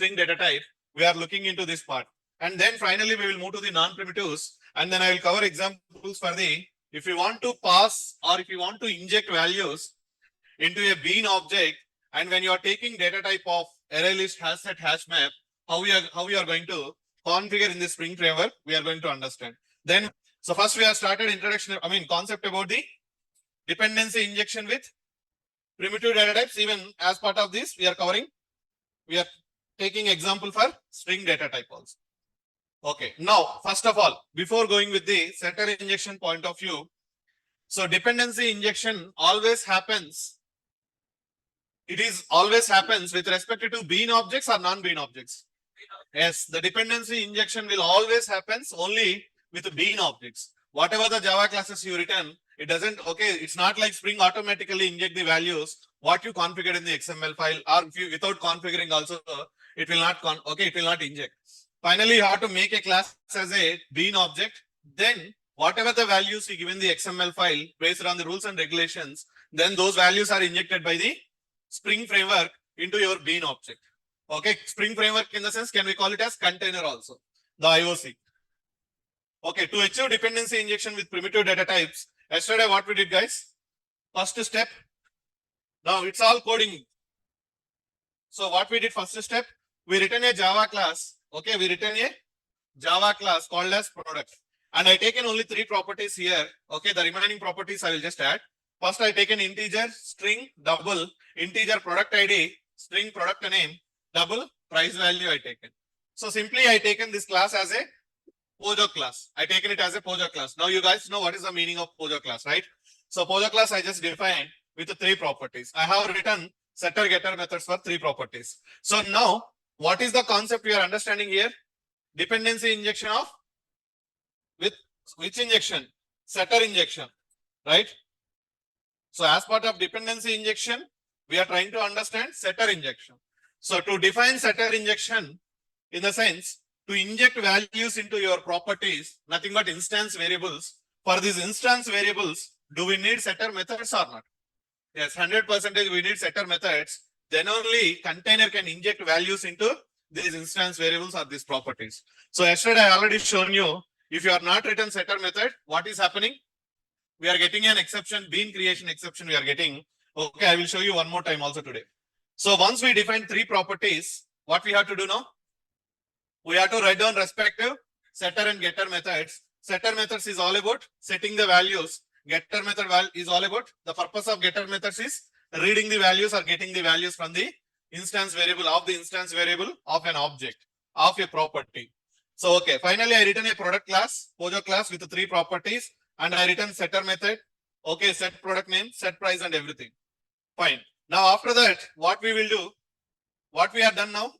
string data type, we are looking into this part. And then finally, we will move to the non-primitives. And then I will cover examples for the, if you want to pass or if you want to inject values into a bean object, and when you are taking data type of array list, hash set, hash map, how we are going to configure in the Spring framework, we are going to understand. Then, so first we have started introduction, concept about the dependency injection with primitive data types. Even as part of this, we are taking example for string data type also. Okay, now, first of all, before going with the setter injection point of view, so dependency injection always happens. It is always happens with respect to bean objects or non-bean objects. Yes, the dependency injection will always happens only with bean objects. Whatever the Java classes you written, it doesn't, okay, it's not like Spring automatically inject the values what you configured in the XML file, or if you without configuring also, it will not it will not inject. Finally, you have to make a class as a bean object. Then whatever the values you give in the XML file based on the rules and regulations, then those values are injected by the Spring framework into your bean object. Okay, Spring framework in the sense, can we call it as container also, the IOC. Okay, to achieve dependency injection with primitive data types, yesterday what we did, guys? First step, now it's all coding. So what we did first step, we written a Java class. Okay, we written a Java class called as product. And I taken only 3 properties here. Okay, the remaining properties I will just add. First, I taken integer, string, double, integer product ID, string product name, double price value I taken. So simply I taken this class as a Pojo class. I taken it as a Pojo class. Now you guys know what is the meaning of Pojo class, right? So Pojo class I just defined with the 3 properties. I have written setter getter methods for 3 properties. So now what is the concept we are understanding here? Dependency injection of with which injection? Setter injection, right? So as part of dependency injection, we are trying to understand setter injection. So to define setter injection, in the sense, to inject values into your properties, nothing but instance variables. For these instance variables, do we need setter methods or not? Yes, 100% we need setter methods. Then only container can inject values into these instance variables or these properties. So yesterday I already shown you, if you are not written setter method, what is happening? We are getting an exception, bean creation exception we are getting. Okay, I will show you one more time also today. So once we define 3 properties, what we have to do now? We have to write down respective setter and getter methods. Setter methods is all about setting the values. Getter method is all about, the purpose of getter methods is reading the values or getting the values from the instance variable of an object, of a property. So, okay, finally I written a product class, Pojo class with 3 properties, and I written setter method. Okay, set product name, set price and everything. Fine. Now after that, what we will do, what we have done now?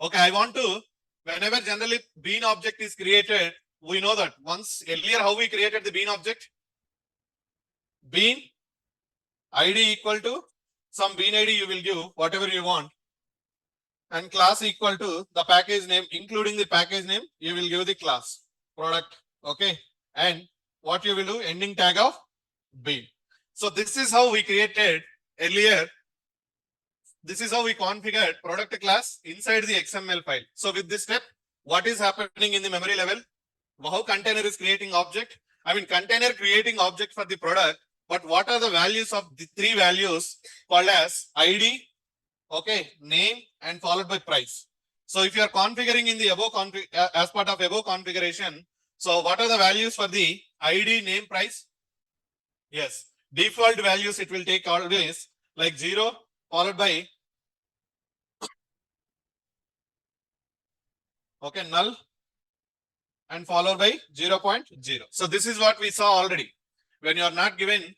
Okay, I want to, whenever generally bean object is created, we know that once earlier how we created the bean object? Bean ID equal to some bean ID you will give, whatever you want. And class equal to the package name, including the package name, you will give the class product. Okay. And what you will do, ending tag of bean. So this is how we created earlier. This is how we configured product class inside the XML file. So with this step, what is happening in the memory level? How container is creating object? Container creating object for the product, but what are the values of the 3 values called as ID, okay, name, and followed by price. So if you are configuring in the above as part of above configuration, so what are the values for the ID, name, price? Yes, default values it will take always like 0 followed by okay, null and followed by 0.0. So this is what we saw already. When you are not given,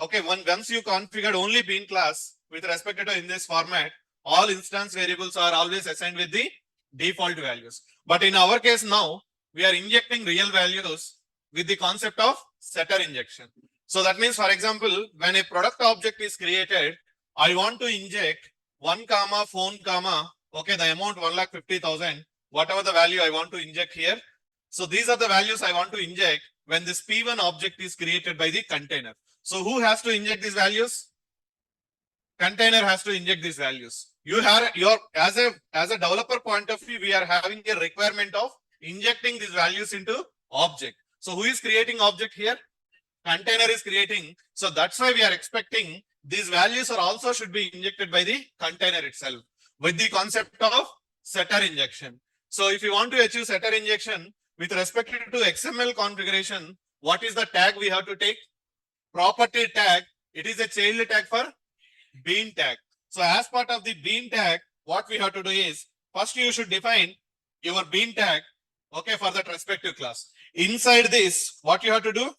okay, once you configured only bean class with respect to in this format, all instance variables are always assigned with the default values. But in our case now, we are injecting real values with the concept of setter injection. So that means, for example, when a product object is created, I want to inject 1, phone, okay, the amount 1,50,000, whatever the value I want to inject here. So these are the values I want to inject when this P1 object is created by the container. So who has to inject these values? Container has to inject these values. you have your as a developer point of view, we are having a requirement of injecting these values into object. So who is creating object here? Container is creating. So that's why we are expecting these values are also should be injected by the container itself with the concept of setter injection. So if you want to achieve setter injection with respect to XML configuration, what is the tag we have to take? Property tag. It is a child tag for bean tag. So as part of the bean tag, what we have to do is first you should define your bean tag, okay, for that respective class. Inside this, what you have to do?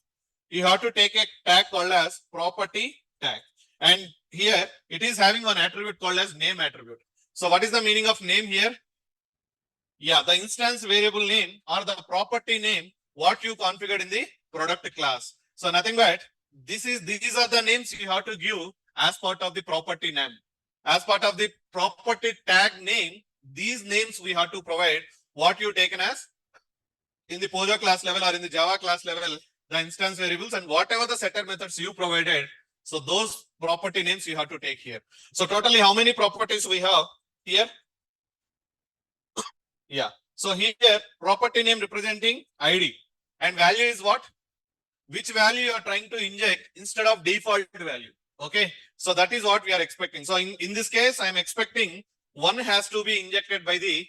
You have to take a tag called as property tag. And here it is having one attribute called as name attribute. So what is the meaning of name here? Yeah, the instance variable name or the property name, what you configured in the product class. So nothing but these are the names you have to give as part of the property name. As part of the property tag name, these names we have to provide what you taken as in the Pojo class level or in the Java class level, the instance variables and whatever the setter methods you provided. So those property names you have to take here. So totally how many properties we have here? Yeah. So here property name representing ID and value is what? Which value you are trying to inject instead of default value. Okay. So that is what we are expecting. So in this case, I am expecting one has to be injected by the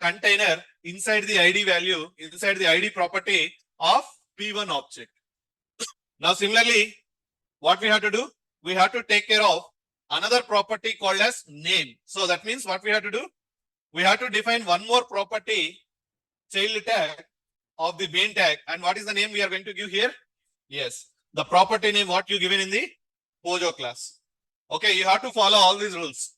container inside the ID value, inside the ID property of P1 object. Now similarly, what we have to do? We have to take care of another property called as name. So that means what we have to do? We have to define one more property child tag of the bean tag. And what is the name we are going to give here? Yes, the property name what you given in the Pojo class. Okay, you have to follow all these rules.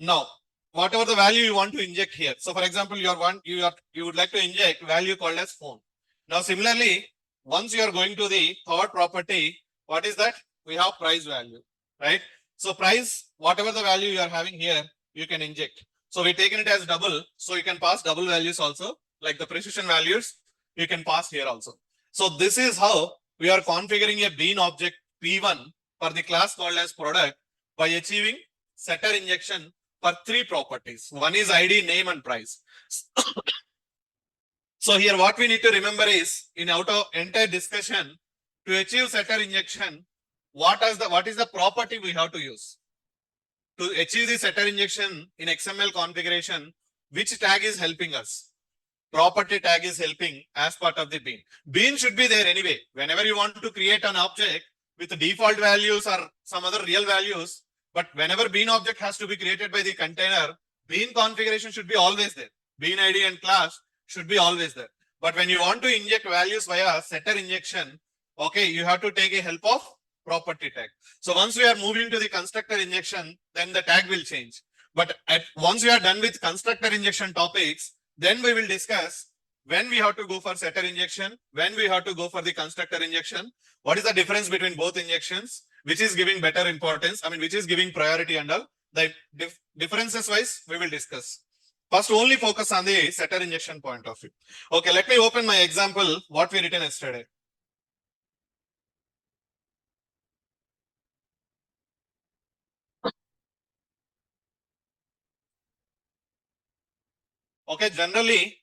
Now, whatever the value you want to inject here. So for example, you would like to inject value called as phone. Now similarly, once you are going to the third property, what is that? We have price value, right? So price, whatever the value you are having here, you can inject. So we taken it as double. So you can pass double values also, like the precision values, you can pass here also. So this is how we are configuring a bean object P1 for the class called as product by achieving setter injection for three properties. One is ID, name, and price. So here what we need to remember is in out of entire discussion to achieve setter injection, what is the property we have to use? To achieve the setter injection in XML configuration, which tag is helping us? Property tag is helping as part of the bean. Bean should be there anyway. Whenever you want to create an object with default values or some other real values, but whenever bean object has to be created by the container, bean configuration should be always there. Bean ID and class should be always there. But when you want to inject values via setter injection, okay, you have to take a help of property tag. So once we are moving to the constructor injection, then the tag will change. But once we are done with constructor injection topics, then we will discuss when we have to go for setter injection, when we have to go for the constructor injection, what is the difference between both injections, which is giving better importance, which is giving priority and all. The differences wise, we will discuss. First, only focus on the setter injection point of view. Okay, let me open my example, what we written yesterday. Okay, generally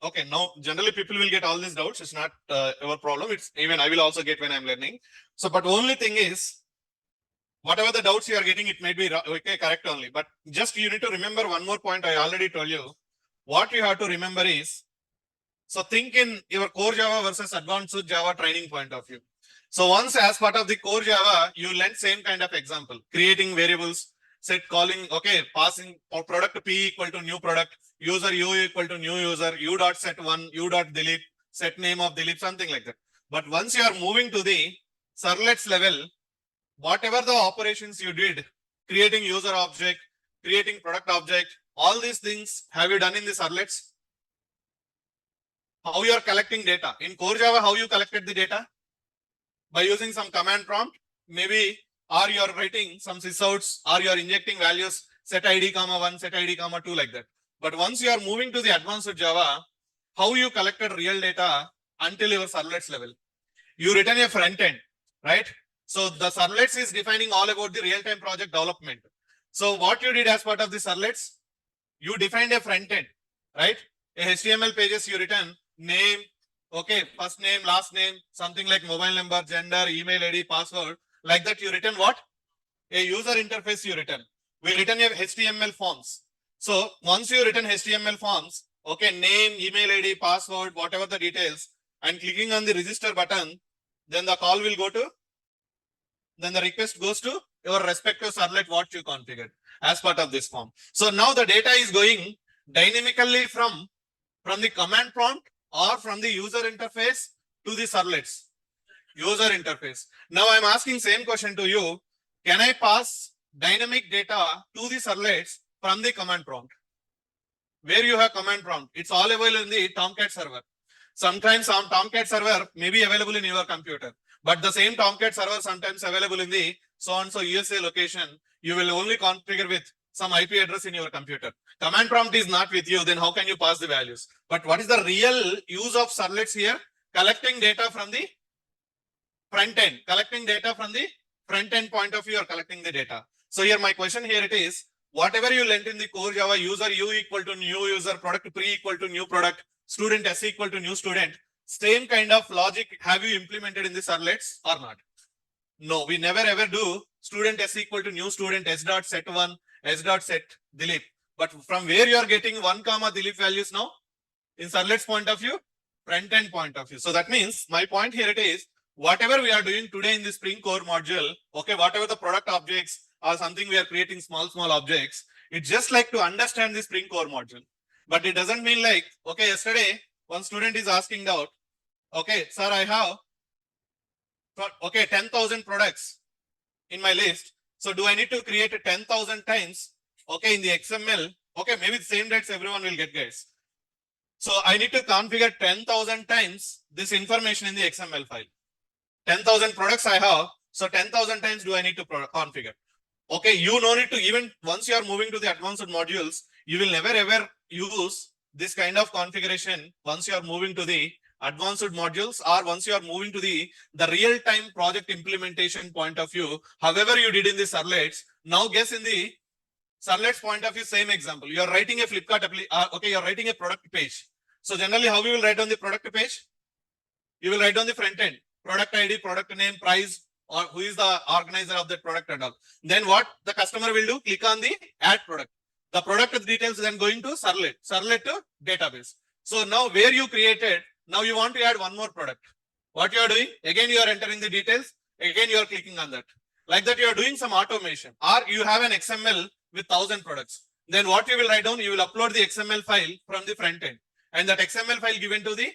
people will get all these doubts. It's not our problem. It's even I will also get when I'm learning. So, but only thing is, whatever the doubts you are getting, it might be okay, correct only. But just you need to remember one more point. I already told you. What you have to remember is, so think in your core Java versus advanced Java training point of view. So once as part of the core Java, you learn same kind of example, creating variables, set calling, okay, passing or product P equal to new product, user U equal to new user, U dot set one, U dot delete, set name of delete, something like that. But once you are moving to the servlets level, whatever the operations you did, creating user object, creating product object, all these things have you done in the servlets? How you are collecting data? In core Java, how you collected the data? By using some command prompt, maybe, or you are writing some sysouts, or you are injecting values, set ID comma 1, set ID comma 2, like that. But once you are moving to the advanced Java, how you collected real data until your servlets level? You written a front end, right? So the servlets is defining all about the real-time project development. So what you did as part of the servlets, you defined a front end, right? A HTML pages you written name, okay, first name, last name, something like mobile number, gender, email ID, password. Like that you written what? A user interface you written. We written a HTML forms. So once you written HTML forms, okay, name, email ID, password, whatever the details, and clicking on the register button, then the call will go to, then the request goes to your respective servlet what you configured as part of this form. So now the data is going dynamically from the command prompt or from the user interface to the servlets. User interface. Now I'm asking same question to you. Can I pass dynamic data to the servlets from the command prompt? Where you have command prompt, it's all available in the Tomcat server. Sometimes some Tomcat server may be available in your computer, but the same Tomcat server sometimes available in the so and so USA location. You will only configure with some IP address in your computer. Command prompt is not with you, then how can you pass the values? But what is the real use of servlets here? Collecting data from the front end, collecting data from the front end point of view or collecting the data. So here my question here it is, whatever you lent in the core Java, user U equal to new user, product pre equal to new product, student S equal to new student, same kind of logic have you implemented in the servlets or not? No, we never ever do student S equal to new student S dot set 1, S dot set Dileep. But from where you are getting 1 comma Dileep values now? In servlets point of view, front end point of view. So that means my point here it is, whatever we are doing today in the Spring Core module, okay, whatever the product objects or something we are creating small objects, it's just like to understand the Spring Core module. But it doesn't mean like, okay, yesterday one student is asking out, okay, sir, I have, okay, 10,000 products in my list. So do I need to create 10,000 times, okay, in the XML? Okay, maybe the same dates everyone will get, guys. So I need to configure 10,000 times this information in the XML file. 10,000 products I have. So 10,000 times do I need to configure? Okay, you no need to, even once you are moving to the advanced modules, you will never ever use this kind of configuration once you are moving to the advanced modules or once you are moving to the real-time project implementation point of view. However you did in the servlets, now guess in the servlets point of view, same example. You are writing a Flipkart, okay, you are writing a product page. So generally, how you will write on the product page? You will write on the front end, product ID, product name, price, or who is the organizer of that product and all. Then what the customer will do? Click on the add product. The product details then going to servlet to database. So now where you created, now you want to add one more product. What you are doing? Again, you are entering the details. Again, you are clicking on that. Like that, you are doing some automation. Or you have an XML with 1,000 products. Then what you will write down? You will upload the XML file from the front end. And that XML file given to the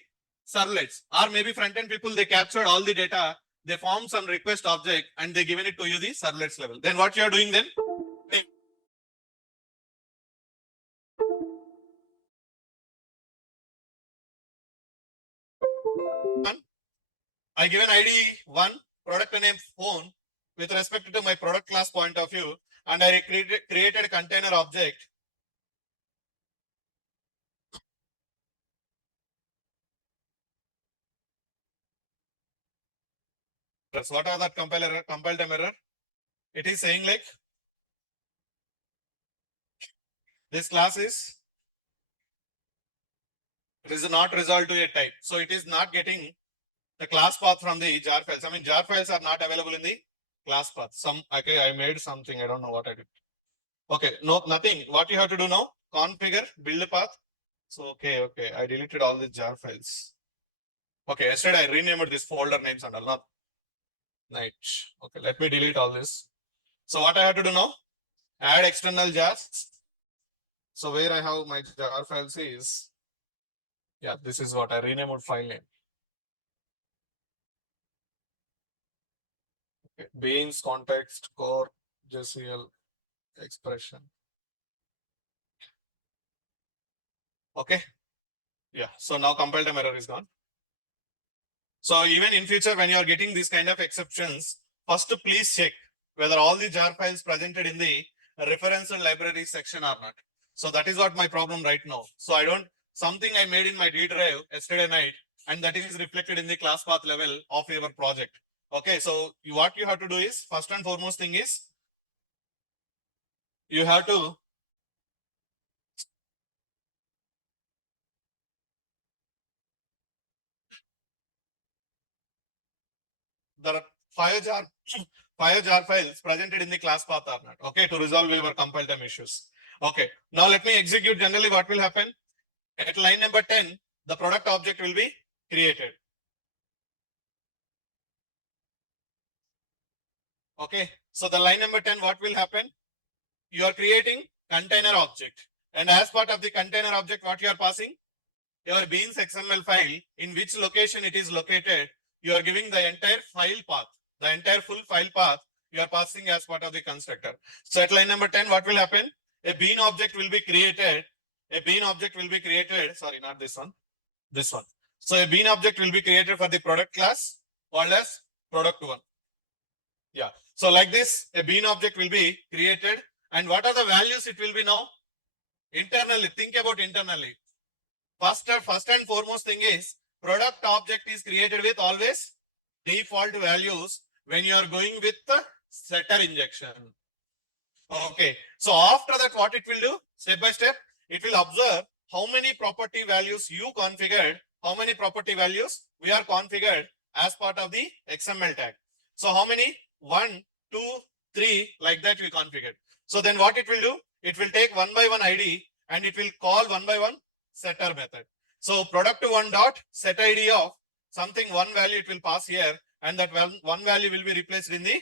servlets. Or maybe front end people, they captured all the data. They form some request object and they given it to you the servlets level. Then what you are doing then? I give an ID 1, product name phone with respect to my product class point of view, and I created a container object. What are that compile time error? It is saying like this class is not resolved to a type. So it is not getting the class path from the jar files. I mean, jar files are not available in the class path. Okay, I made something. I don't know what I did. Okay, no, nothing. What you have to do now? Configure, build path. So, okay. I deleted all the jar files. Okay, yesterday I renamed this folder names and all, not night. Okay, let me delete all this. So what I have to do now? Add external jars. So where I have my jar files is, yeah, this is what I renamed file name. Okay. Beans, context, core, JCL, expression. Okay. Yeah. So now compile time error is gone. So even in future, when you are getting these kind of exceptions, first please check whether all the jar files presented in the reference and library section are not. So that is what my problem right now. So something I made in my D drive yesterday night, and that is reflected in the class path level of your project. Okay, so what you have to do is, first and foremost thing is, you have to the five jar files presented in the class path are not okay to resolve your compile time issues. Okay, now let me execute. Generally, what will happen at line number 10, the product object will be created. Okay, so the line number 10, what will happen? You are creating container object, and as part of the container object, what you are passing? Your beans XML file, in which location it is located, you are giving the entire file path, the entire full file path you are passing as part of the constructor. So at line number 10, what will happen? A bean object will be created. A bean object will be created. Sorry, not this one. This one. So a bean object will be created for the product class called as product one. Yeah. So like this, a bean object will be created. And what are the values it will be now? Internally, think about internally. First and foremost thing is product object is created with always default values when you are going with the setter injection. Okay. So after that, what it will do? Step by step, it will observe how many property values you configured, how many property values we are configured as part of the XML tag. So how many? 1, 2, 3, like that we configured. So then what it will do? It will take one by one ID and it will call one by one setter method. So product one dot set ID of something, one value it will pass here, and that one value will be replaced in the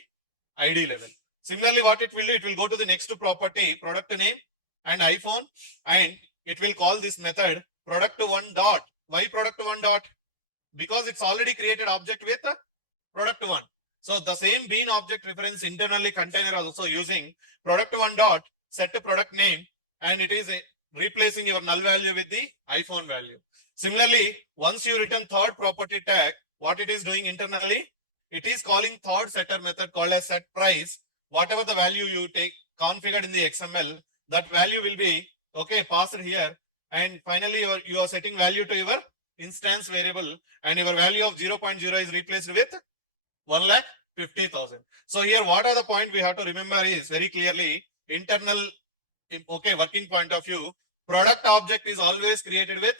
ID level. Similarly, what it will do, it will go to the next property, product name and iPhone, and it will call this method product one dot. Why product one dot? Because it's already created object with product one. So the same bean object reference internally container also using product one dot set to product name, and it is replacing your null value with the iPhone value. Similarly, once you return third property tag, what it is doing internally, it is calling third setter method called as set price. Whatever the value you take configured in the XML, that value will be okay passed here, and finally you are setting value to your instance variable, and your value of 0.0 is replaced with 1,50,000. So here, what are the point we have to remember is very clearly internal, okay, working point of view. Product object is always created with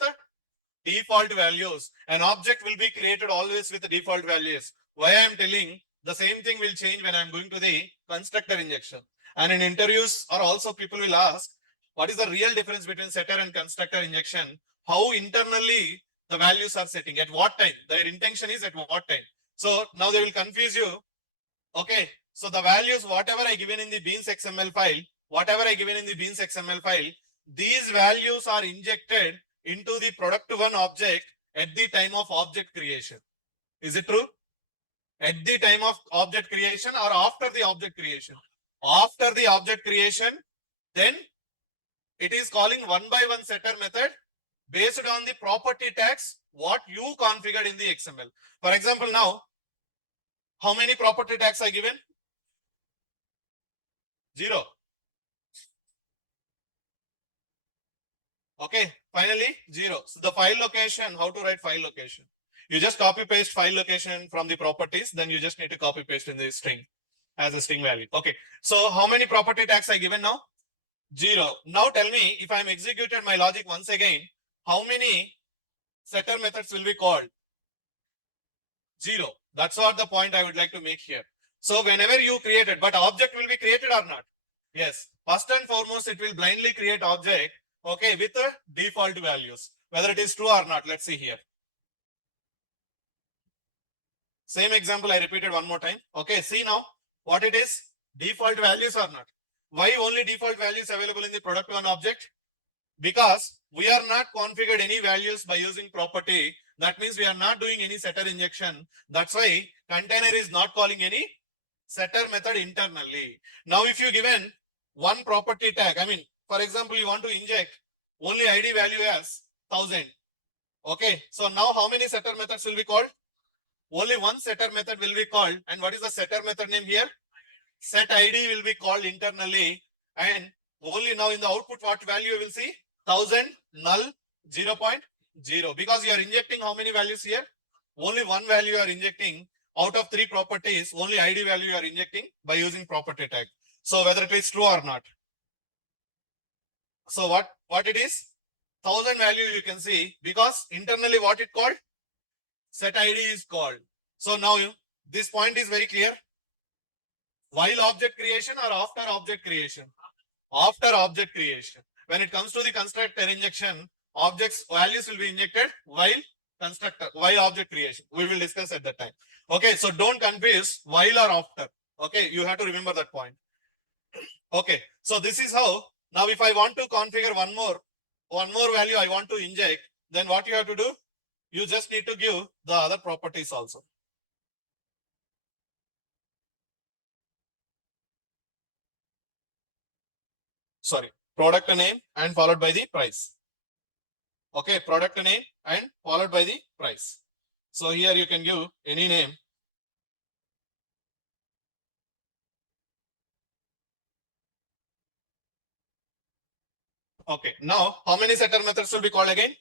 default values. An object will be created always with the default values. Why I am telling, the same thing will change when I am going to the constructor injection. And in interviews or also people will ask, what is the real difference between setter and constructor injection? How internally the values are setting, at what time? Their intention is at what time. So now they will confuse you. Okay, so the values, whatever I given in the beans XML file, these values are injected into the product one object at the time of object creation. Is it true? At the time of object creation or after the object creation? After the object creation, then it is calling one by one setter method based on the property tags what you configured in the XML. For example, now, how many property tags are given? 0. Okay, finally 0. So the file location, how to write file location? You just copy paste file location from the properties, then you just need to copy paste in the string as a string value. Okay, so how many property tags are given now? 0. Now tell me, if I am executed my logic once again, how many setter methods will be called? 0. That's what the point I would like to make here. So whenever you created, but object will be created or not? Yes. First and foremost, it will blindly create object, okay, with the default values, whether it is true or not. Let's see here. Same example I repeated one more time. Okay, see now what it is, default values or not. Why only default values available in the product one object? Because we are not configured any values by using property. That means we are not doing any setter injection. That's why container is not calling any setter method internally. Now, if you given one property tag, I mean, for example, you want to inject only ID value as 1000. Okay. So now how many setter methods will be called? Only one setter method will be called. And what is the setter method name here? Set ID will be called internally. And only now in the output, what value you will see? 1000 null 0.0, because you are injecting how many values here? Only one value you are injecting. Out of 3 properties, only ID value you are injecting by using property tag. So whether it is true or not. So what it is? 1000 value you can see, because internally what it called? Set ID is called. So now this point is very clear. While object creation or after object creation? After object creation. When it comes to the constructor injection, objects values will be injected while object creation. We will discuss at that time. Okay, so don't confuse while or after. Okay, you have to remember that point. Okay, so this is how. Now if I want to configure one more value I want to inject, then what you have to do? You just need to give the other properties also. Sorry, product name and followed by the price. Okay, product name and followed by the price. So here you can give any name. Okay, now how many setter methods will be called again?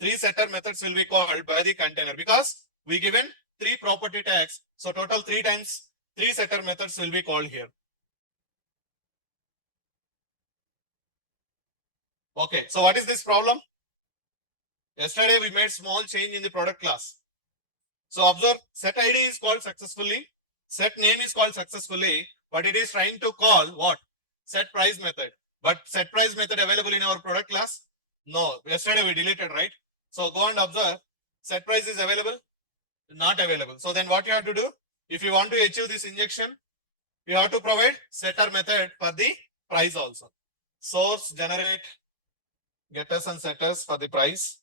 3 setter methods will be called by the container, because we given 3 property tags. So total 3 times 3 setter methods will be called here. Okay, so what is this problem? Yesterday we made small change in the product class. So observe, set ID is called successfully, set name is called successfully, but it is trying to call what? Set price method. But set price method available in our product class? No, yesterday we deleted, right? So go and observe, set price is available? Not available. So then what you have to do? If you want to achieve this injection, you have to provide setter method for the price also. Source generate getters and setters for the price.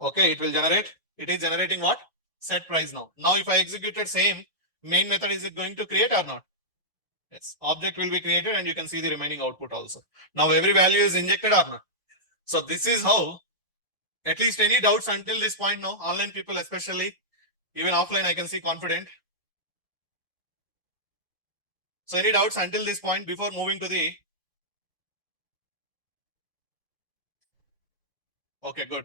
Okay, it will generate. It is generating what? Set price now. Now if I executed same, main method, is it going to create or not? Yes, object will be created and you can see the remaining output also. Now every value is injected or not? So this is how, at least any doubts until this point, no? Online people especially, even offline I can see confident. So any doubts until this point before moving to the... Okay, good.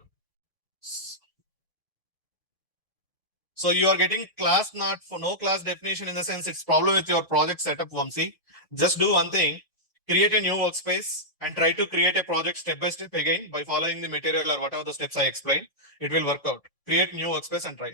So you are getting class not for no class definition, in the sense it's problem with your project setup, Vamsi. Just do one thing, create a new workspace and try to create a project step by step again by following the material or whatever the steps I explained. It will work out. Create new workspace and try.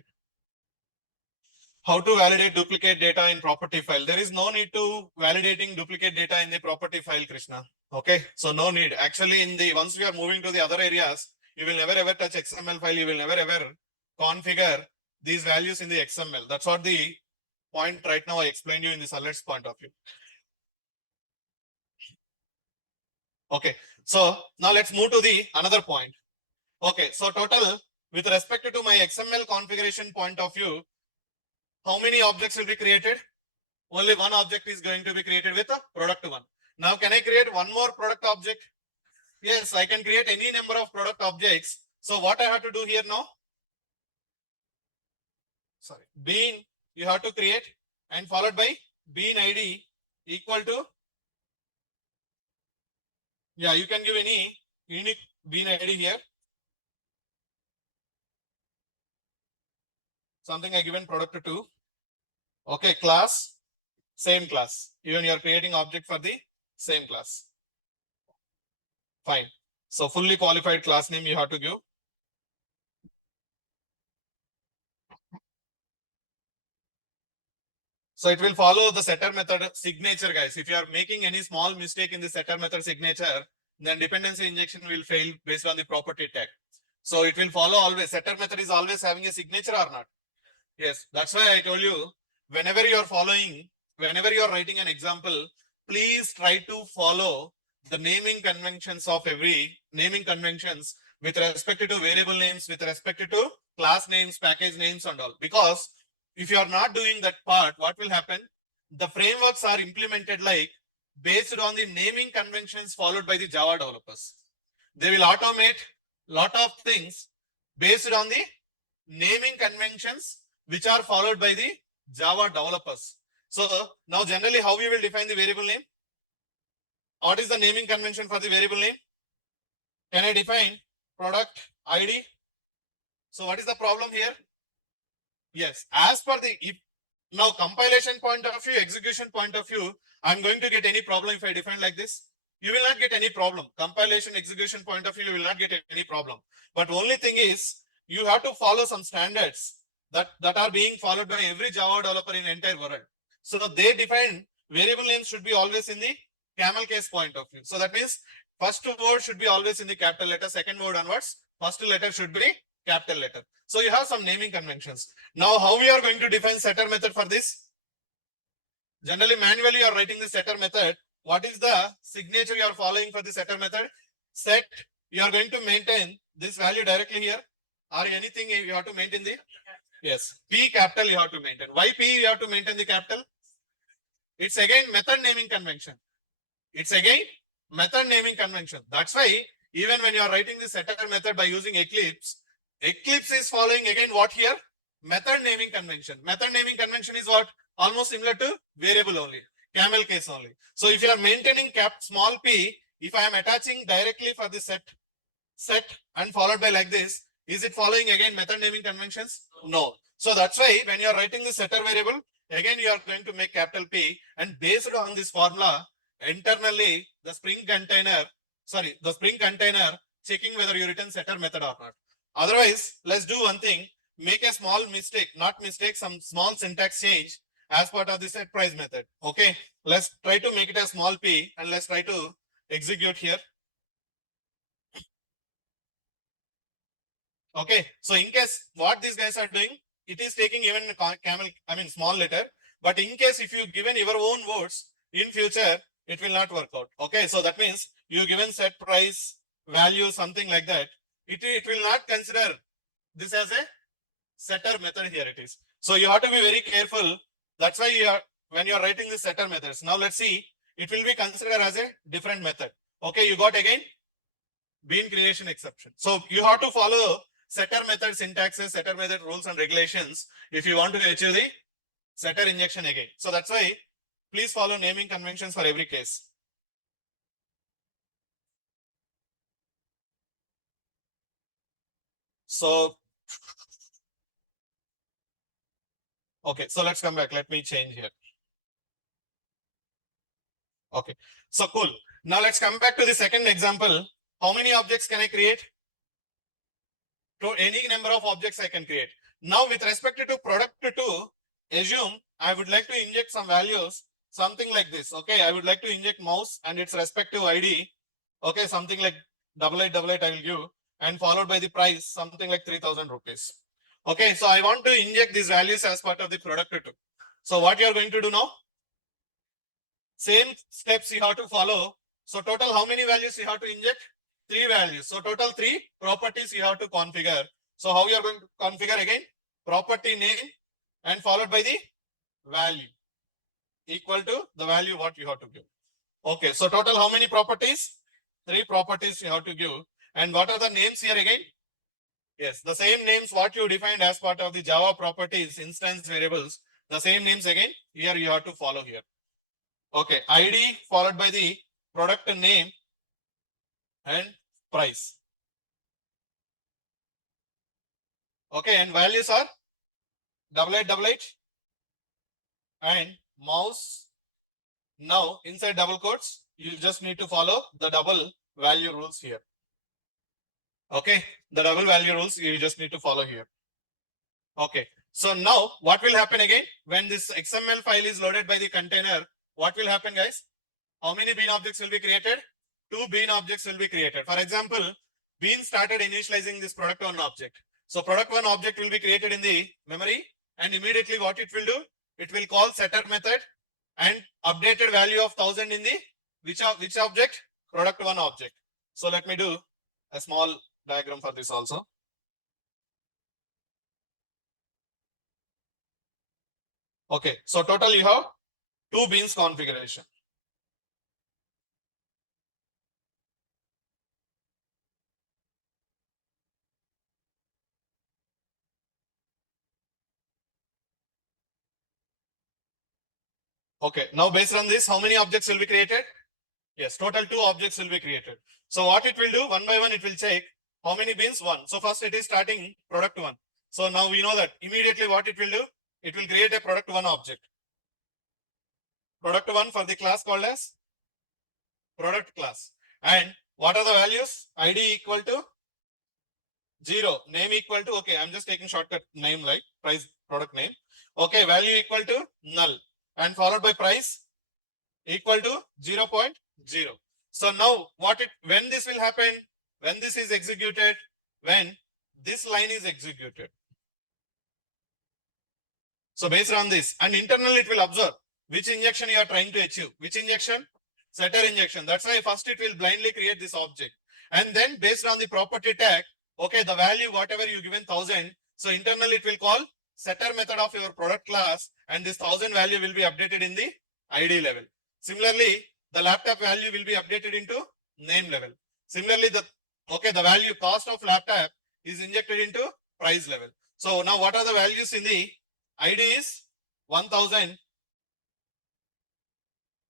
How to validate duplicate data in property file? There is no need to validating duplicate data in the property file, Krishna. Okay, so no need. Actually, in the once we are moving to the other areas, you will never ever touch XML file. You will never ever configure these values in the XML. That's what the point right now I explained you in the alerts point of view. Okay, so now let's move to the another point. Okay, so total with respect to my XML configuration point of view, how many objects will be created? Only one object is going to be created with a product one. Now, can I create one more product object? Yes, I can create any number of product objects. So what I have to do here now? Sorry, bean you have to create and followed by bean ID equal to, yeah, you can give any unique bean ID here. Something I given product to. Okay, class, same class. Even you are creating object for the same class. Fine. So fully qualified class name you have to give. So it will follow the setter method signature, guys. If you are making any small mistake in the setter method signature, then dependency injection will fail based on the property tag. So it will follow always. Setter method is always having a signature or not? Yes, that's why I told you, whenever you are following, whenever you are writing an example, please try to follow the naming conventions of every naming conventions with respect to variable names, with respect to class names, package names and all. Because if you are not doing that part, what will happen? The frameworks are implemented like based on the naming conventions followed by the Java developers. They will automate lot of things based on the naming conventions which are followed by the Java developers. So now generally how we will define the variable name? What is the naming convention for the variable name? Can I define product ID? So what is the problem here? Yes, as per the, if now compilation point of view, execution point of view, I'm going to get any problem if I define like this? you will not get any problem. Compilation execution point of view, you will not get any problem. But only thing is, you have to follow some standards that are being followed by every Java developer in entire world. So they define variable names should be always in the camel case point of view. So that means first word should be always in the capital letter, second word onwards, first letter should be capital letter. So you have some naming conventions. Now, how we are going to define setter method for this? Generally, manually you are writing the setter method. What is the signature you are following for the setter method? Set, you are going to maintain this value directly here, or anything you have to maintain the, yes, P capital you have to maintain. Why P you have to maintain the capital? It's again method naming convention. It's again method naming convention. That's why even when you are writing the setter method by using Eclipse, Eclipse is following again what here? Method naming convention. Method naming convention is what? Almost similar to variable only, camel case only. So if you are maintaining cap small p, if I am attaching directly for the set and followed by like this, is it following again method naming conventions? No. So that's why when you are writing the setter variable, again you are going to make capital P, and based on this formula, internally the Spring container checking whether you return setter method or not. Otherwise, let's do one thing, make a small mistake, not mistake, some small syntax change as part of the set price method. Okay, let's try to make it a small p and let's try to execute here. Okay, so in case what these guys are doing, it is taking even small letter, but in case if you given your own words in future, it will not work out. Okay, so that means you given set price value, something like that, it will not consider this as a setter method. Here it is. So you have to be very careful. That's why you are, when you are writing the setter methods. Now let's see, it will be considered as a different method. Okay, you got again bean creation exception. So you have to follow setter method syntaxes, setter method rules and regulations if you want to achieve the setter injection again. So that's why please follow naming conventions for every case. So okay, so let's come back. Let me change here. Okay, so cool. Now let's come back to the second example. How many objects can I create? To any number of objects I can create. Now with respect to product 2, assume I would like to inject some values, something like this. Okay, I would like to inject mouse and its respective ID. Okay, something like 8888 I will give, and followed by the price, something like 3,000 rupees. Okay, so I want to inject these values as part of the product 2. So what you are going to do now? Same steps you have to follow. So total how many values you have to inject? 3 values. So total 3 properties you have to configure. So how you are going to configure again? Property name and followed by the value equal to the value what you have to give. Okay, so total how many properties? 3 properties you have to give. And what are the names here again? Yes, the same names what you defined as part of the Java properties instance variables. The same names again here you have to follow here. Okay, ID followed by the product name and price. Okay, and values are 8888 and mouse. Now inside double quotes, you just need to follow the double value rules here. Okay, the double value rules you just need to follow here. Okay, so now what will happen again when this XML file is loaded by the container? What will happen, guys? How many bean objects will be created? 2 bean objects will be created. For example, bean started initializing this product 1 object. So product 1 object will be created in the memory, and immediately what it will do? It will call setter method and updated value of 1000 in the which object? Product 1 object. So let me do a small diagram for this also. Okay, so total you have 2 beans configuration. Okay, now based on this, how many objects will be created? Yes, total 2 objects will be created. So what it will do, one by one, it will check how many beans? 1. So first it is starting product 1. So now we know that immediately what it will do, it will create a product 1 object. Product 1 for the class called as product class. And what are the values? ID equal to 0, name equal to, okay, I'm just taking shortcut name like price product name. Okay, value equal to null and followed by price equal to 0.0. So now when this will happen, when this is executed, when this line is executed. So based on this, and internally it will observe which injection you are trying to achieve. Which injection? Setter injection. That's why first it will blindly create this object. And then based on the property tag, okay, the value whatever you given 1000. So internally it will call setter method of your product class, and this 1000 value will be updated in the ID level. Similarly, the laptop value will be updated into name level. Similarly, the value cost of laptop is injected into price level. So now what are the values in the ID is 1000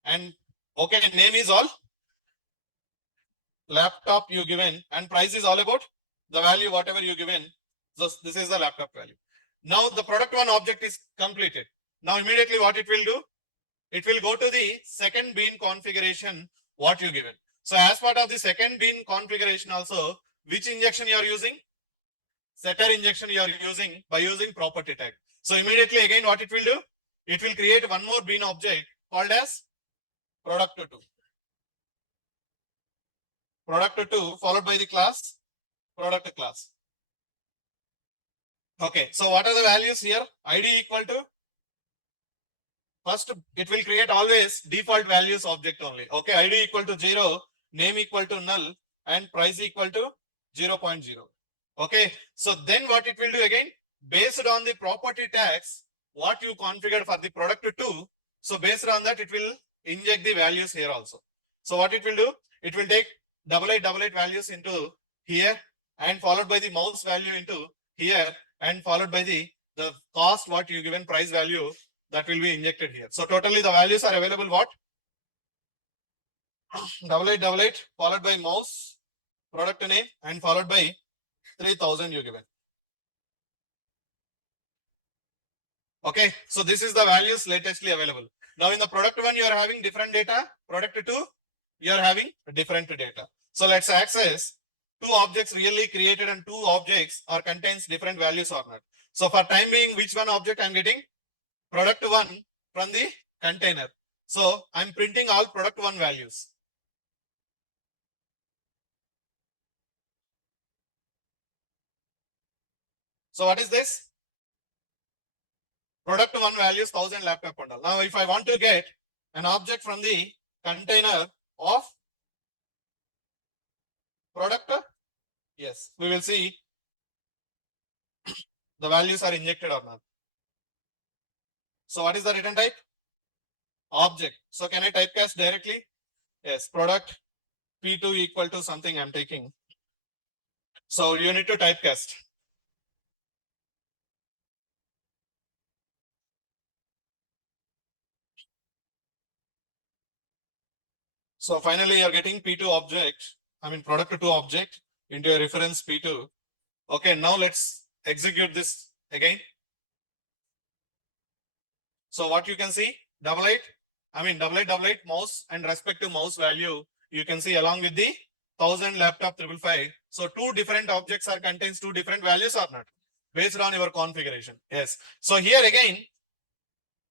and okay, name is all laptop you given and price is all about the value whatever you given. So this is the laptop value. Now the product one object is completed. Now immediately what it will do? It will go to the second bean configuration what you given. So as part of the second bean configuration also, which injection you are using? Setter injection you are using by using property tag. So immediately again what it will do? It will create one more bean object called as product 2. Product 2 followed by the class product class. Okay, so what are the values here? ID equal to, first it will create always default values object only. Okay, ID equal to 0, name equal to null, and price equal to 0.0. Okay, so then what it will do again, based on the property tags what you configured for the product 2, so based on that it will inject the values here also. So what it will do, it will take 8888 values into here and followed by the mouse value into here and followed by the cost what you given price value that will be injected here. So totally the values are available what? 8888 followed by mouse product name and followed by 3000 you given. Okay, so this is the values latestly available. Now in the product 1 you are having different data, product 2 you are having different data. So let's access two objects really created and two objects or contains different values or not. So for time being, which one object I'm getting? Product 1 from the container. So I'm printing all product 1 values. So what is this? Product 1 values 1000 laptop bundle. Now if I want to get an object from the container of product, yes, we will see the values are injected or not. So what is the return type? Object. So can I typecast directly? Yes, product P2 equal to something I'm taking. So you need to typecast. So finally you're getting P2 object, product 2 object into a reference P2. Okay, now let's execute this again. So what you can see, double eight mouse and respective mouse value, you can see along with the 1000 laptop 555. So two different objects are contains two different values or not based on your configuration. Yes. So here again,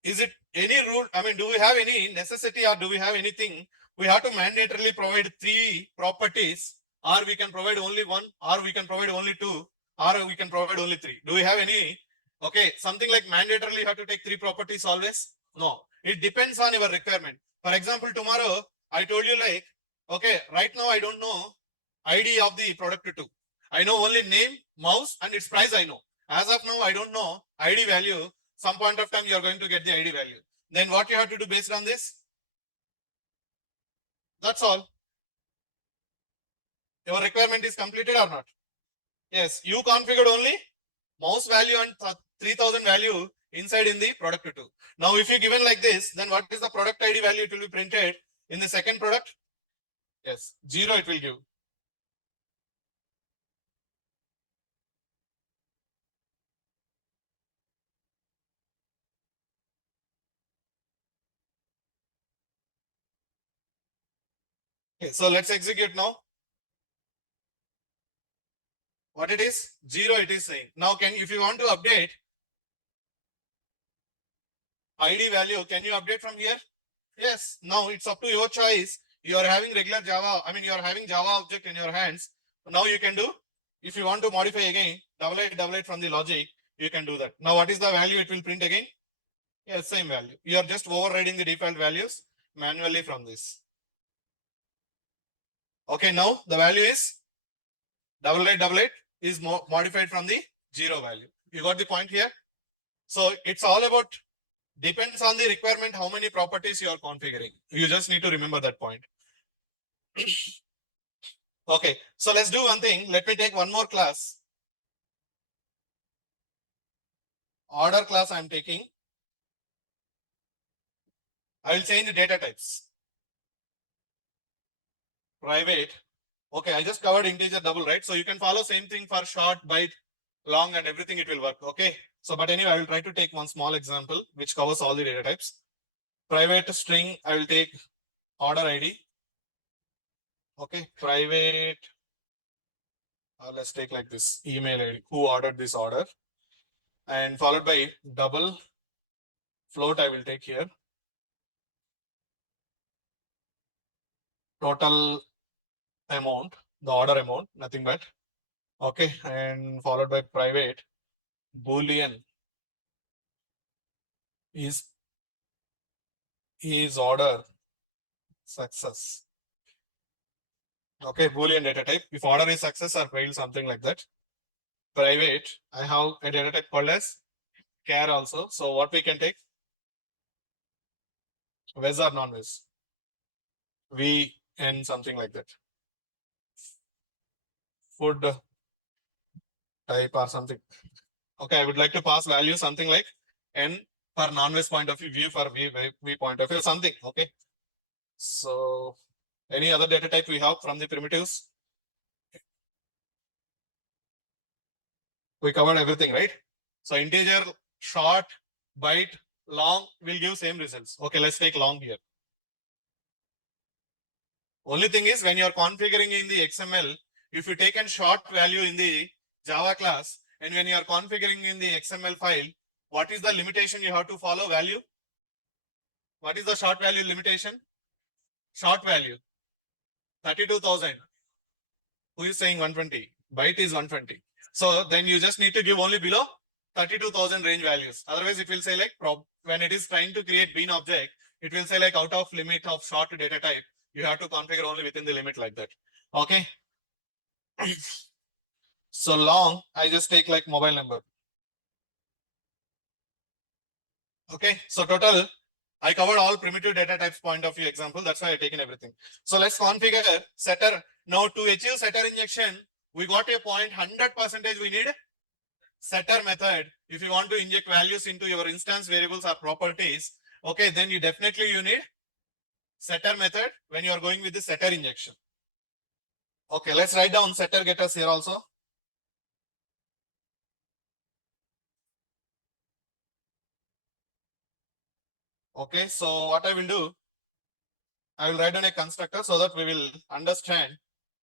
is it any rule? Do we have any necessity or do we have anything? We have to mandatorily provide three properties, or we can provide only one, or we can provide only two, or we can provide only three. Do we have any? Okay, something like mandatorily you have to take three properties always? No, it depends on your requirement. For example, tomorrow I told you like, okay, right now I don't know ID of the product 2. I know only name, mouse, and its price I know. As of now, I don't know ID value. Some point of time you are going to get the ID value. Then what you have to do based on this? That's all. Your requirement is completed or not? Yes, you configured only mouse value and 3000 value inside in the product 2. Now if you given like this, then what is the product ID value? It will be printed in the second product. Yes, 0 it will give. Okay, so let's execute now. What it is? 0 it is saying. Now if you want to update ID value, can you update from here? Yes. Now it's up to your choice. You are having regular Java. I mean, you are having Java object in your hands. Now you can do, if you want to modify again, double it from the logic, you can do that. Now what is the value it will print again? Yes, same value. You are just overriding the default values manually from this. Okay, now the value is double it is modified from the 0 value. You got the point here? So it's all about, depends on the requirement, how many properties you are configuring. You just need to remember that point. Okay, so let's do one thing. Let me take one more class. Order class I'm taking. I will change the data types. Private. Okay, I just covered integer double, right? So you can follow same thing for short, byte, long, and everything it will work. Okay. So, but anyway, I will try to take one small example which covers all the data types. Private string, I will take order ID. Okay, private. Let's take like this email ID. Who ordered this order? And followed by double float, I will take here. Total amount, the order amount, nothing but. Okay, and followed by private boolean is order success. Okay, boolean data type. If order is success or fail, something like that. Private, I have a data type called as char also. So what we can take? Veg or non-veg? V and something like that. Food type or something. Okay, I would like to pass value something like n for non-veg point of view, v for v point of view, something. Okay. So any other data type we have from the primitives? We covered everything, right? So integer, short, byte, long will give same results. Okay, let's take long here. Only thing is when you are configuring in the XML, if you take a short value in the Java class and when you are configuring in the XML file, what is the limitation you have to follow value? What is the short value limitation? Short value 32,000. Who is saying 120? Byte is 120. So then you just need to give only below 32,000 range values. Otherwise, it will say like when it is trying to create bean object, it will say like out of limit of short data type. You have to configure only within the limit like that. Okay. So long, I just take like mobile number. Okay. So total, I covered all primitive data types point of view example. That's why I taken everything. So let's configure setter. Now to achieve setter injection, we got a point 100% we need setter method. If you want to inject values into your instance variables or properties, okay, then you need setter method when you are going with the setter injection. Okay, let's write down setter getters here also. Okay, so what I will do, I will write down a constructor so that we will understand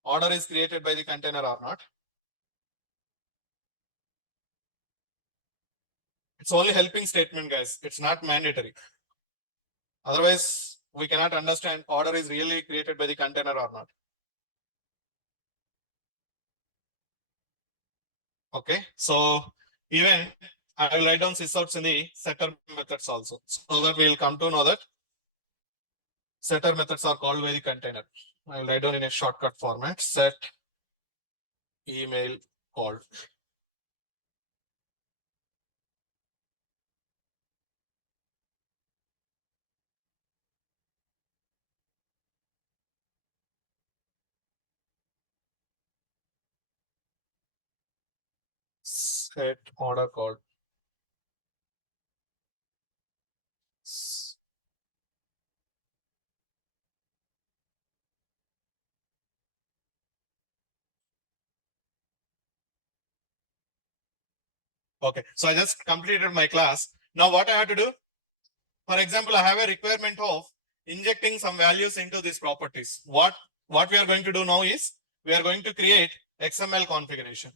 order is created by the container or not. It's only helping statement, guys. It's not mandatory. Otherwise, we cannot understand order is really created by the container or not. Okay, so even I will write down sysouts in the setter methods also, so that we will come to know that setter methods are called by the container. I will write down in a shortcut format, set email call. Set order call. Okay, so I just completed my class. Now what I have to do? For example, I have a requirement of injecting some values into these properties. What what we are going to do now is we are going to create XML configuration.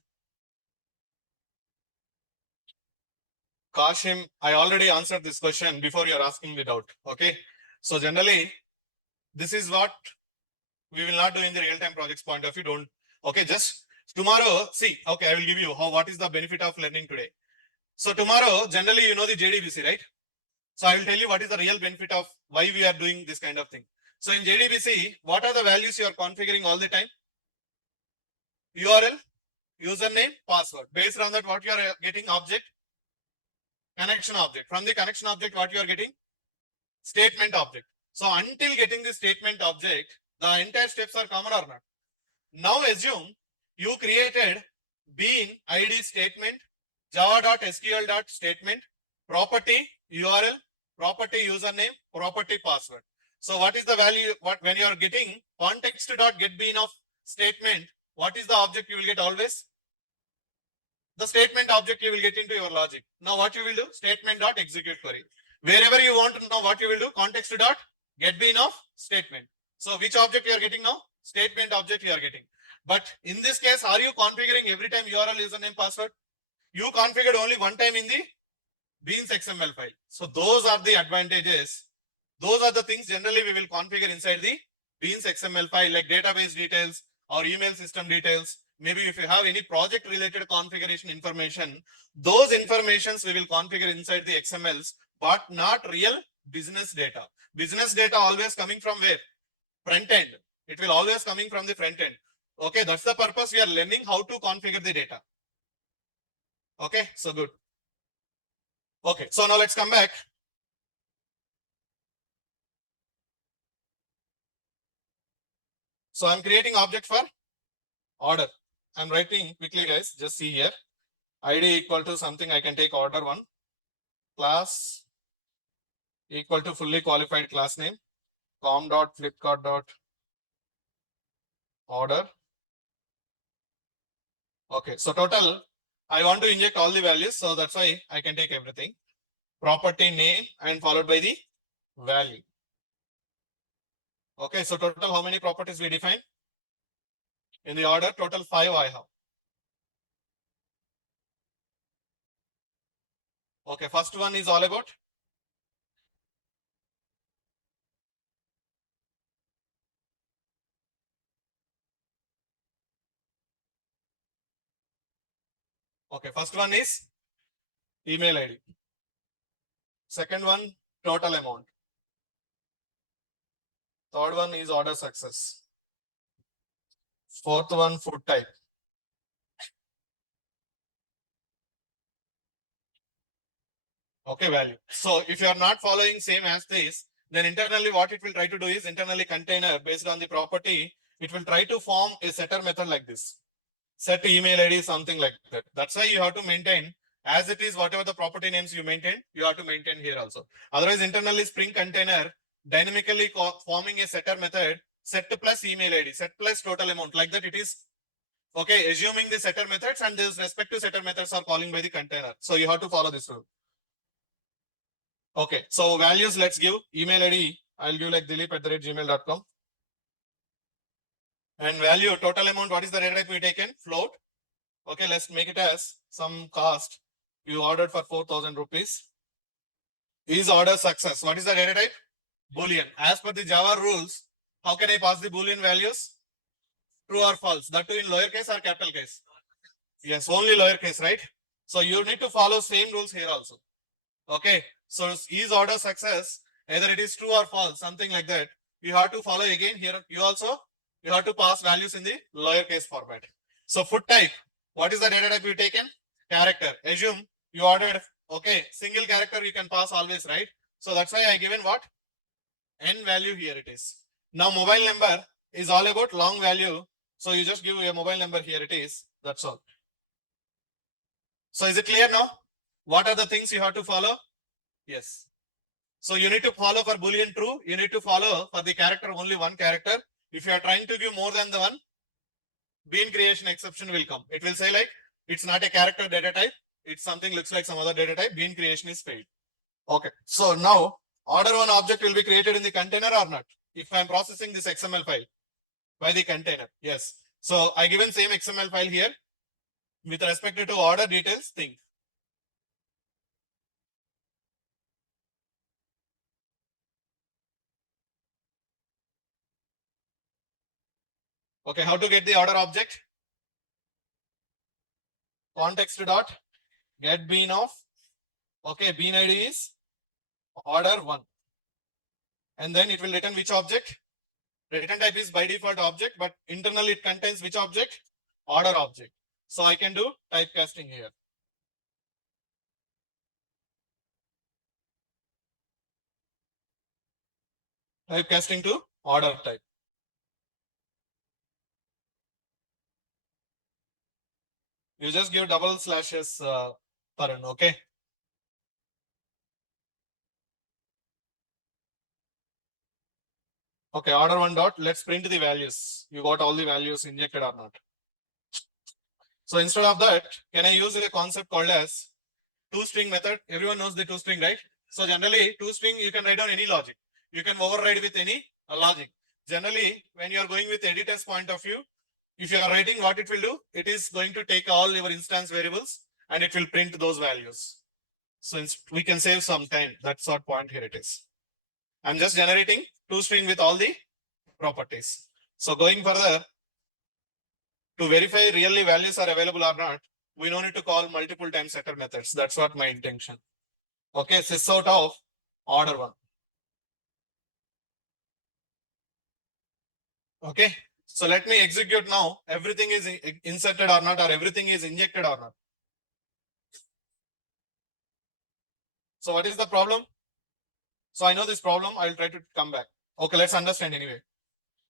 Kashim, I already answered this question before you're asking the doubt. Okay. So generally, this is what we will not do in the real-time projects point of view. Don't, okay, just tomorrow, see, okay, I will give you what is the benefit of learning today. So tomorrow, generally, you know the JDBC, right? So I will tell you what is the real benefit of why we are doing this kind of thing. So in JDBC, what are the values you are configuring all the time? URL, username, password. Based on that, what you are getting object, connection object. From the connection object, what you are getting? Statement object. So until getting the statement object, the entire steps are common or not? Now assume you created bean ID statement, java.sql.statement, property URL, property username, property password. So what is the value? What when you are getting context.getBean of statement, what is the object you will get always? The statement object you will get into your logic. Now what you will do? Statement.execute query. Wherever you want to know what you will do, context.getBean of statement. So which object you are getting now? Statement object you are getting. But in this case, are you configuring every time URL, username, password? You configured only one time in the Beans XML file. So those are the advantages. Those are the things generally we will configure inside the Beans XML file, like database details or email system details. Maybe if you have any project related configuration information, those informations we will configure inside the XMLs, but not real business data. Business data always coming from where? Front end. It will always coming from the front end. Okay, that's the purpose we are learning how to configure the data. Okay, so good. Okay, so now let's come back. So I'm creating object for order. I'm writing quickly, guys. Just see here. ID equal to something. I can take order one. Class equal to fully qualified class name. com.flipkart.order. Okay, so total, I want to inject all the values. So that's why I can take everything. Property name and followed by the value. Okay, so total how many properties we define? In the order, total 5 I have. Okay, first one is all about okay, first one is email ID. Second one, total amount. Third one is order success. Fourth one, food type. Okay, value. So if you are not following same as this, then internally what it will try to do is internally container based on the property, it will try to form a setter method like this. Set email ID, something like that. That's why you have to maintain as it is, whatever the property names you maintain, you have to maintain here also. Otherwise, internally Spring container dynamically forming a setter method, set plus email ID, set plus total amount, like that it is. Okay, assuming the setter methods and these respective setter methods are calling by the container. So you have to follow this rule. Okay, so values, let's give email ID. I'll give like dileep@gmail.com. And value, total amount, what is the data type we taken? Float. Okay, let's make it as some cost. You ordered for 4,000 rupees. Is order success? What is the data type? Boolean. As per the Java rules, how can I pass the Boolean values? True or false? That too in lowercase or capital case? Yes, only lowercase, right? So you need to follow same rules here also. Okay, so is order success? Either it is true or false, something like that. You have to follow again here. You have to pass values in the lowercase format. So food type. What is the data type you taken? Character. Assume you ordered, okay, single character you can pass always, right? So that's why I given what? N value here it is. Now mobile number is all about long value. So you just give a mobile number here it is. That's all. So is it clear now? What are the things you have to follow? Yes. So you need to follow for Boolean true. You need to follow for the character only one character. If you are trying to give more than the one, bean creation exception will come. It will say like, it's not a character data type. It's something looks like some other data type. Bean creation is failed. Okay. So now order one object will be created in the container or not? If I'm processing this XML file. by the container. Yes. So I given same XML file here with respect to order details thing. Okay, how to get the order object? Context dot get bean of, okay, bean ID is order one. And then it will return which object? Return type is by default object, but internally it contains which object? Order object. So I can do typecasting here. Typecasting to order type. You just give double slashes, Tarun, okay? Okay, order one dot, let's print the values. You got all the values injected or not. So instead of that, can I use a concept called as toString method? Everyone knows the toString, right? So generally, toString, you can write down any logic. You can override with any logic. Generally, when you are going with editor's point of view, if you are writing, what it will do, it is going to take all your instance variables and it will print those values. So we can save some time. That's our point here it is. I'm just generating toString with all the properties. So going further, to verify really values are available or not, we don't need to call multiple time setter methods. That's what my intention. Okay, sys out of order one. Okay, so let me execute now. Everything is inserted or not, or everything is injected or not. So what is the problem? So I know this problem. I'll try to come back. Okay, let's understand anyway.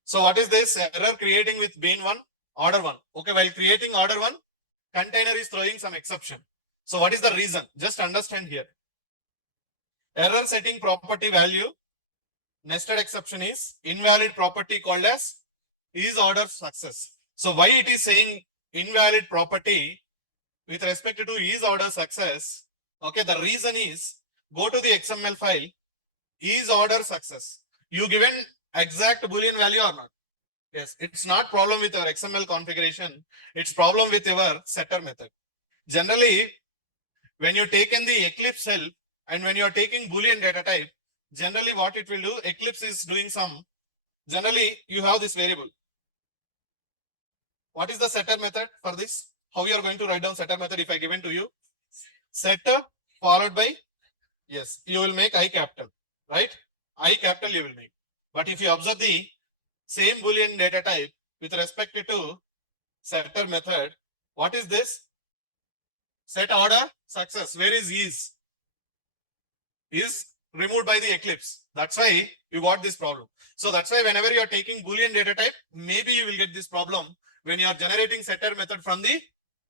So what is this error creating with bean one, order one? Okay, while creating order one, container is throwing some exception. So what is the reason? Just understand here. Error setting property value, nested exception is invalid property called as is order success. So why it is saying invalid property with respect to is order success? Okay, the reason is go to the XML file, is order success. You given exact Boolean value or not? Yes, it's not problem with your XML configuration. It's problem with your setter method. Generally, when you take in the Eclipse help and when you are taking Boolean data type, generally what it will do, Eclipse is doing some, generally you have this variable. What is the setter method for this? How you are going to write down setter method if I given to you? Setter followed by, yes, you will make I capital, right? I capital you will make. But if you observe the same Boolean data type with respect to setter method, what is this? Set order success. Where is is? Is removed by the Eclipse. That's why you got this problem. So that's why whenever you are taking Boolean data type, maybe you will get this problem when you are generating setter method from the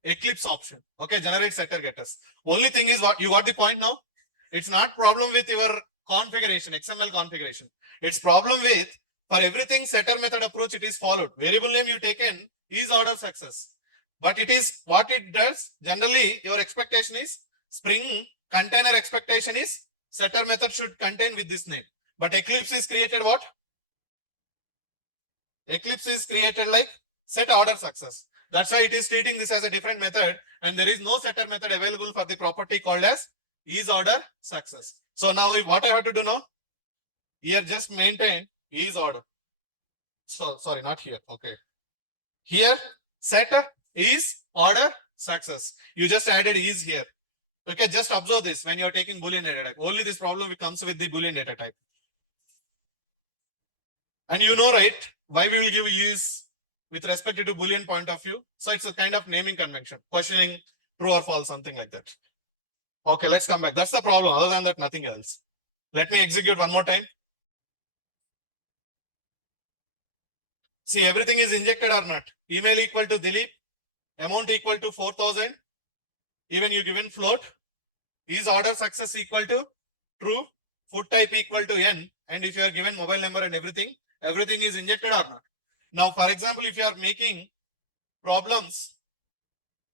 Eclipse option. Okay, generate setter getters. Only thing is what you got the point now. It's not problem with your configuration, XML configuration. It's problem with for everything setter method approach it is followed. Variable name you taken is order success. But it is what it does. Generally, your expectation is Spring container expectation is setter method should contain with this name. But Eclipse is created what? Eclipse is created like set order success. That's why it is treating this as a different method and there is no setter method available for the property called as is order success. So now what I have to do now? Here just maintain is order. So sorry, not here. Okay. Here set is order success. You just added is here. Okay, just observe this when you are taking Boolean data type. Only this problem comes with the Boolean data type. And you know, right, why we will give is with respect to Boolean point of view. So it's a kind of naming convention, questioning true or false, something like that. Okay, let's come back. That's the problem. Other than that, nothing else. Let me execute one more time. See, everything is injected or not. Email equal to Dileep, amount equal to 4,000. Even you given float. Is order success equal to true, food type equal to n, and if you are given mobile number and everything is injected or not. Now, for example, if you are making problems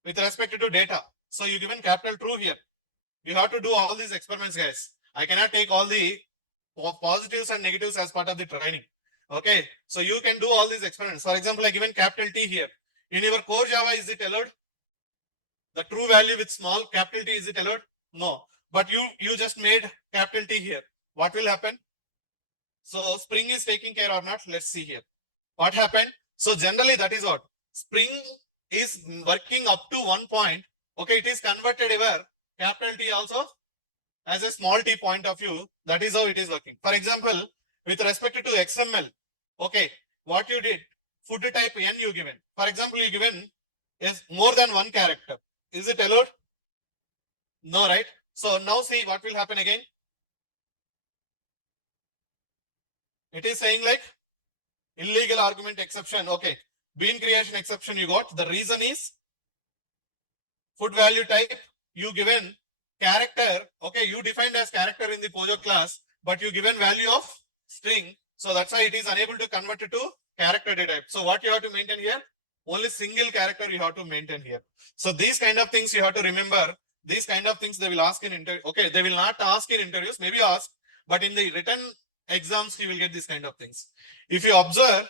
with respect to data, so you given capital true here. You have to do all these experiments, guys. I cannot take all the positives and negatives as part of the training. Okay, so you can do all these experiments. For example, I given capital T here. In your core Java, is it allowed? The true value with small capital T, is it allowed? No. But you just made capital T here. What will happen? So Spring is taking care or not? Let's see here. What happened? So generally that is what Spring is working up to one point. Okay, it is converted ever capital T also as a small t point of view. That is how it is working. For example, with respect to XML, okay, what you did, food type n you given. For example, you given is more than one character. Is it allowed? No, right? So now see what will happen again. It is saying like illegal argument exception. Okay, bean creation exception you got. The reason is food value type you given character. Okay, you defined as character in the Pojo class, but you given value of string. So that's why it is unable to convert it to character data type. So what you have to maintain here? Only single character you have to maintain here. So these kind of things you have to remember. These kind of things they will ask in interview. Okay, they will not ask in interviews, maybe ask, but in the written exams you will get these kind of things. If you observe,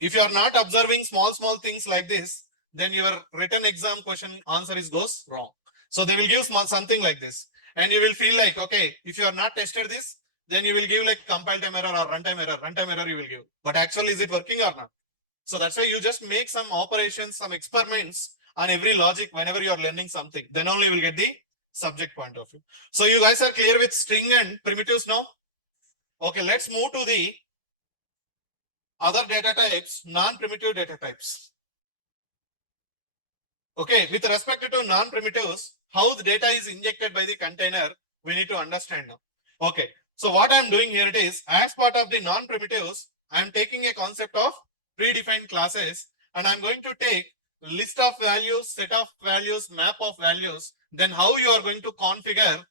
if you are not observing small things like this, then your written exam question answer is goes wrong. So they will give something like this, and you will feel like, okay, if you are not tested this, then you will give like compile time error or runtime error. Runtime error you will give, but actually is it working or not? So that's why you just make some operations, some experiments on every logic whenever you are learning something. Then only you will get the subject point of view. So you guys are clear with string and primitives now? Okay, let's move to the other data types, non-primitive data types. Okay, with respect to non-primitives, how the data is injected by the container, we need to understand now. Okay, so what I'm doing here it is, as part of the non-primitives, I'm taking a concept of predefined classes, and I'm going to take list of values, set of values, map of values. Then how you are going to configure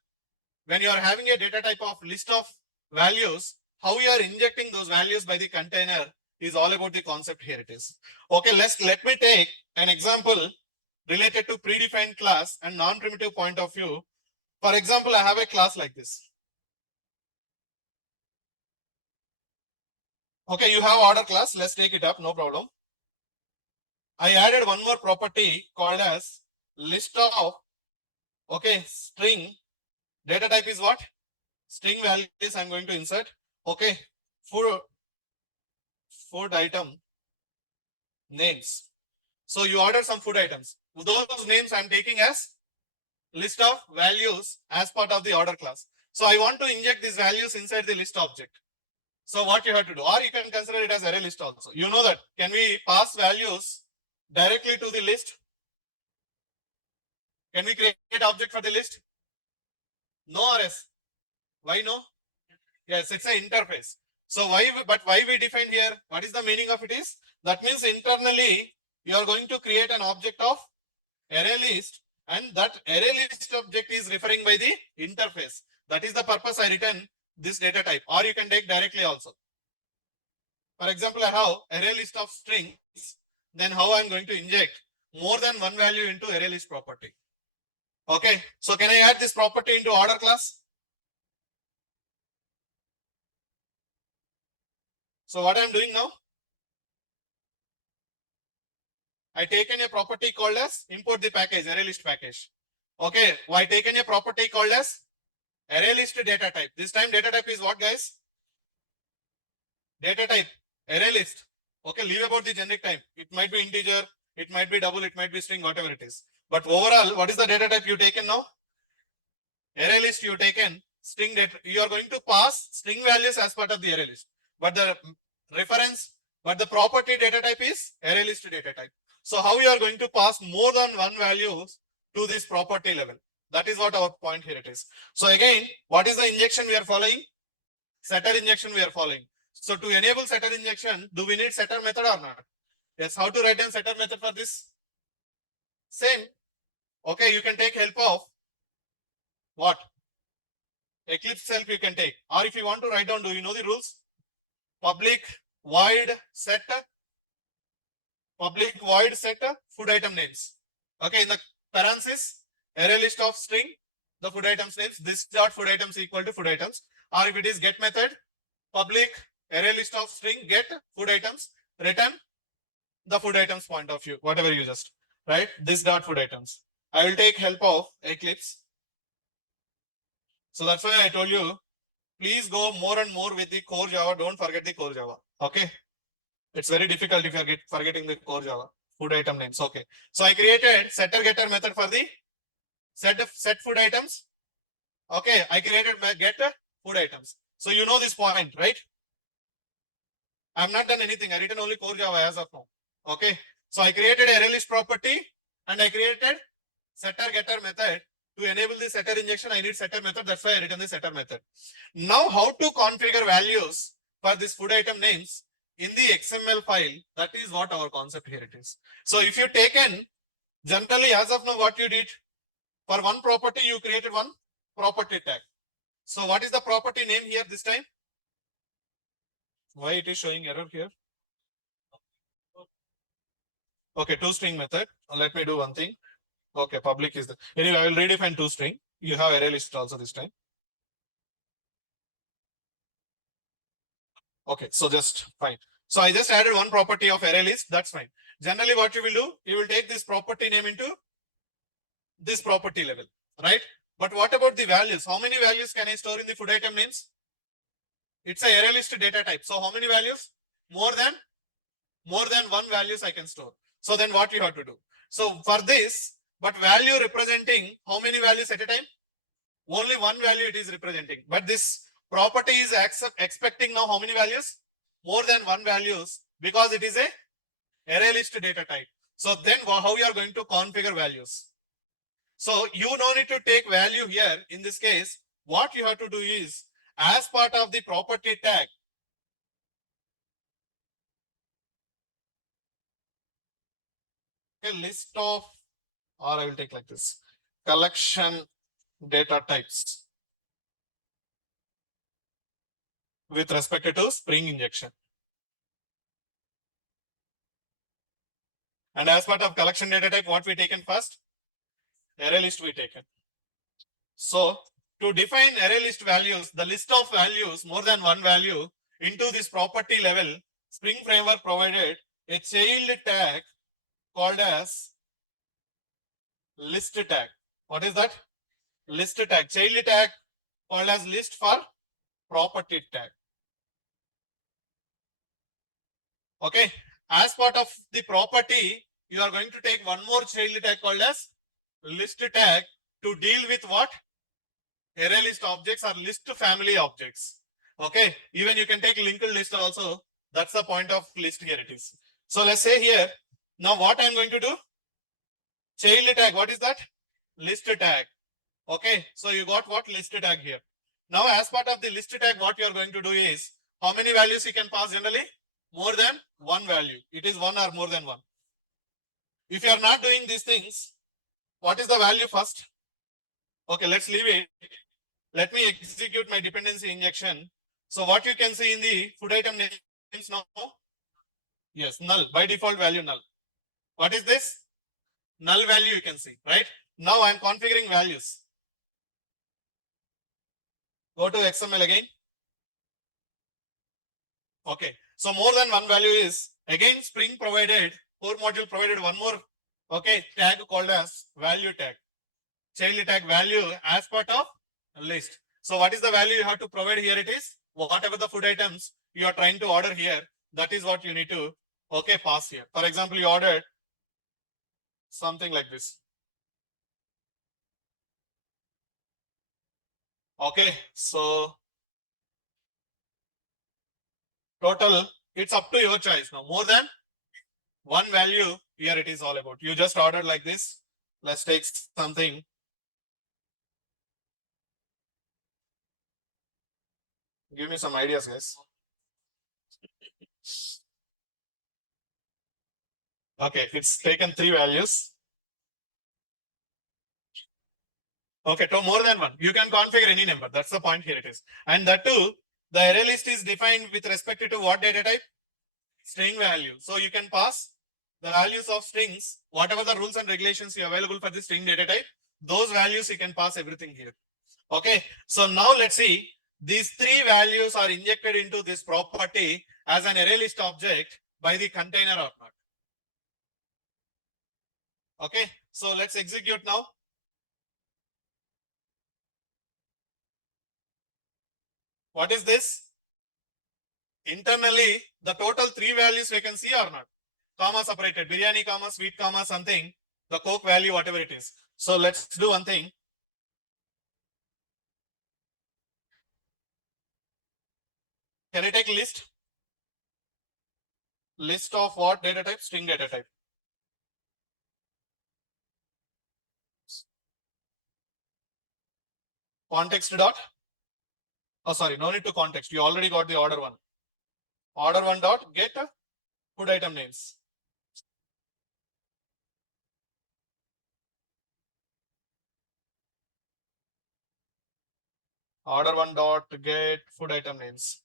when you are having a data type of list of values, how you are injecting those values by the container is all about the concept here it is. Okay, let me take an example related to predefined class and non-primitive point of view. For example, I have a class like this. Okay, you have order class. Let's take it up, no problem. I added one more property called as list of, okay, string. Data type is what? String values I'm going to insert. Okay, food item names. So you order some food items. Those names I'm taking as list of values as part of the order class. So I want to inject these values inside the list object. So what you have to do, or you can consider it as array list also. You know that. Can we pass values directly to the list? Can we create object for the list? No or yes? Why no? Yes, it's an interface. So why we define here? What is the meaning of it is? That means internally you are going to create an object of array list, and that array list object is referring by the interface. That is the purpose I written this data type, or you can take directly also. For example, I have array list of strings, then how I'm going to inject more than one value into array list property. Okay, so can I add this property into order class? So what I'm doing now, I taken a property called as import the package, array list package. Okay, I taken a property called as array list data type. This time data type is what, guys? Data type, array list. Okay, leave about the generic type. It might be integer, it might be double, it might be string, whatever it is. But overall, what is the data type you taken now? Array list you taken string data. You are going to pass string values as part of the array list. But the reference, but the property data type is array list data type. So how you are going to pass more than one values to this property level? That is what our point here it is. So again, what is the injection we are following? Setter injection we are following. So to enable setter injection, do we need setter method or not? Yes. How to write down setter method for this? Same. Okay, you can take help of what? Eclipse self you can take. Or if you want to write down, do you know the rules? Public void set food item names. Okay, in the parenthesis, array list of string, the food items names. This dot food items equal to food items. Or if it is get method, public array list of string get food items, return the food items point of view, whatever you just, right? This dot food items. I will take help of Eclipse. So that's why I told you, please go more and more with the core Java. Don't forget the core Java. Okay. It's very difficult if you are forgetting the core Java. Food item names. Okay. So I created setter getter method for the set food items. Okay. I created my get food items. So you know this point, right? I have not done anything. I written only core Java as of now. Okay. So I created array list property and I created setter getter method. To enable the setter injection, I need setter method. That's why I written the setter method. Now, how to configure values for this food item names in the XML file? That is what our concept here it is. So if you taken generally as of now, what you did for one property, you created one property tag. So what is the property name here this time? Why it is showing error here? Okay, toString method. Let me do one thing. Okay, public is the anyway. I will redefine toString. You have array list also this time. Okay, so just fine. So I just added one property of array list. That's fine. Generally, what you will do, you will take this property name into this property level, right? But what about the values? How many values can I store in the food item names? It's a array list data type. So how many values? More than one values I can store. So then what you have to do? So for this, but value representing how many values at a time? Only one value it is representing. But this property is expecting now how many values? More than one values because it is a array list data type. So then how you are going to configure values? So you don't need to take value here. In this case, what you have to do is as part of the property tag, a list of, or I will take like this, collection data types with respect to Spring injection. And as part of collection data type, what we taken first? Array list we taken. So to define array list values, the list of values, more than one value into this property level, Spring Framework provided a child tag called as list tag. What is that? List tag. Child tag called as list for property tag. Okay. As part of the property, you are going to take one more child tag called as list tag to deal with what? Array list objects or list family objects. Okay. Even you can take linked list also. That's the point of list here it is. So let's say here, now what I'm going to do? Child tag. What is that? List tag. Okay. So you got what? List tag here. Now as part of the list tag, what you are going to do is, how many values you can pass generally? More than one value. It is one or more than one. If you are not doing these things, what is the value first? Okay, let's leave it. Let me execute my dependency injection. So what you can see in the food item names now? Yes, null. By default value null. What is this? Null value you can see, right? Now I'm configuring values. Go to XML again. Okay. So more than one value is again Spring provided, core module provided one more tag called as value tag. Child tag value as part of list. So what is the value you have to provide here? It is whatever the food items you are trying to order here, that is what you need to pass here. For example, you ordered something like this. Okay, so total, it's up to your choice now. More than one value, here it is all about. You just ordered like this. Let's take something. Give me some ideas, guys. Okay, it's taken three values. Okay, to more than one. You can configure any number. That's the point here it is. And that too, the array list is defined with respect to what data type? String value. So you can pass the values of strings, whatever the rules and regulations you available for the string data type, those values you can pass everything here. Okay. So now let's see These three values are injected into this property as an array list object by the container or not. Okay, so let's execute now. What is this? Internally, the total three values we can see or not? Comma separated, biryani comma, sweet comma, something, the Coke value, whatever it is. So let's do one thing. Can I take list? List of what data type? String data type. Context dot. Oh, sorry, no need to context. You already got the order one. Order one dot get food item names. Order one dot get food item names.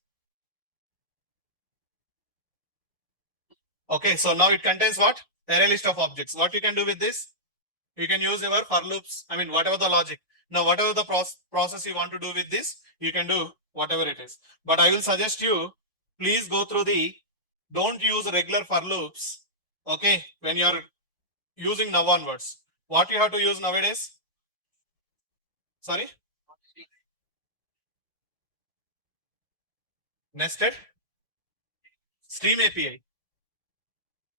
Okay, so now it contains what? Array list of objects. What you can do with this? You can use your for loops. I mean, whatever the logic. Now, whatever the process you want to do with this, you can do whatever it is. But I will suggest you, please go through the, don't use regular for loops. Okay, when you are using now onwards. What you have to use nowadays? Sorry? Nested Stream API.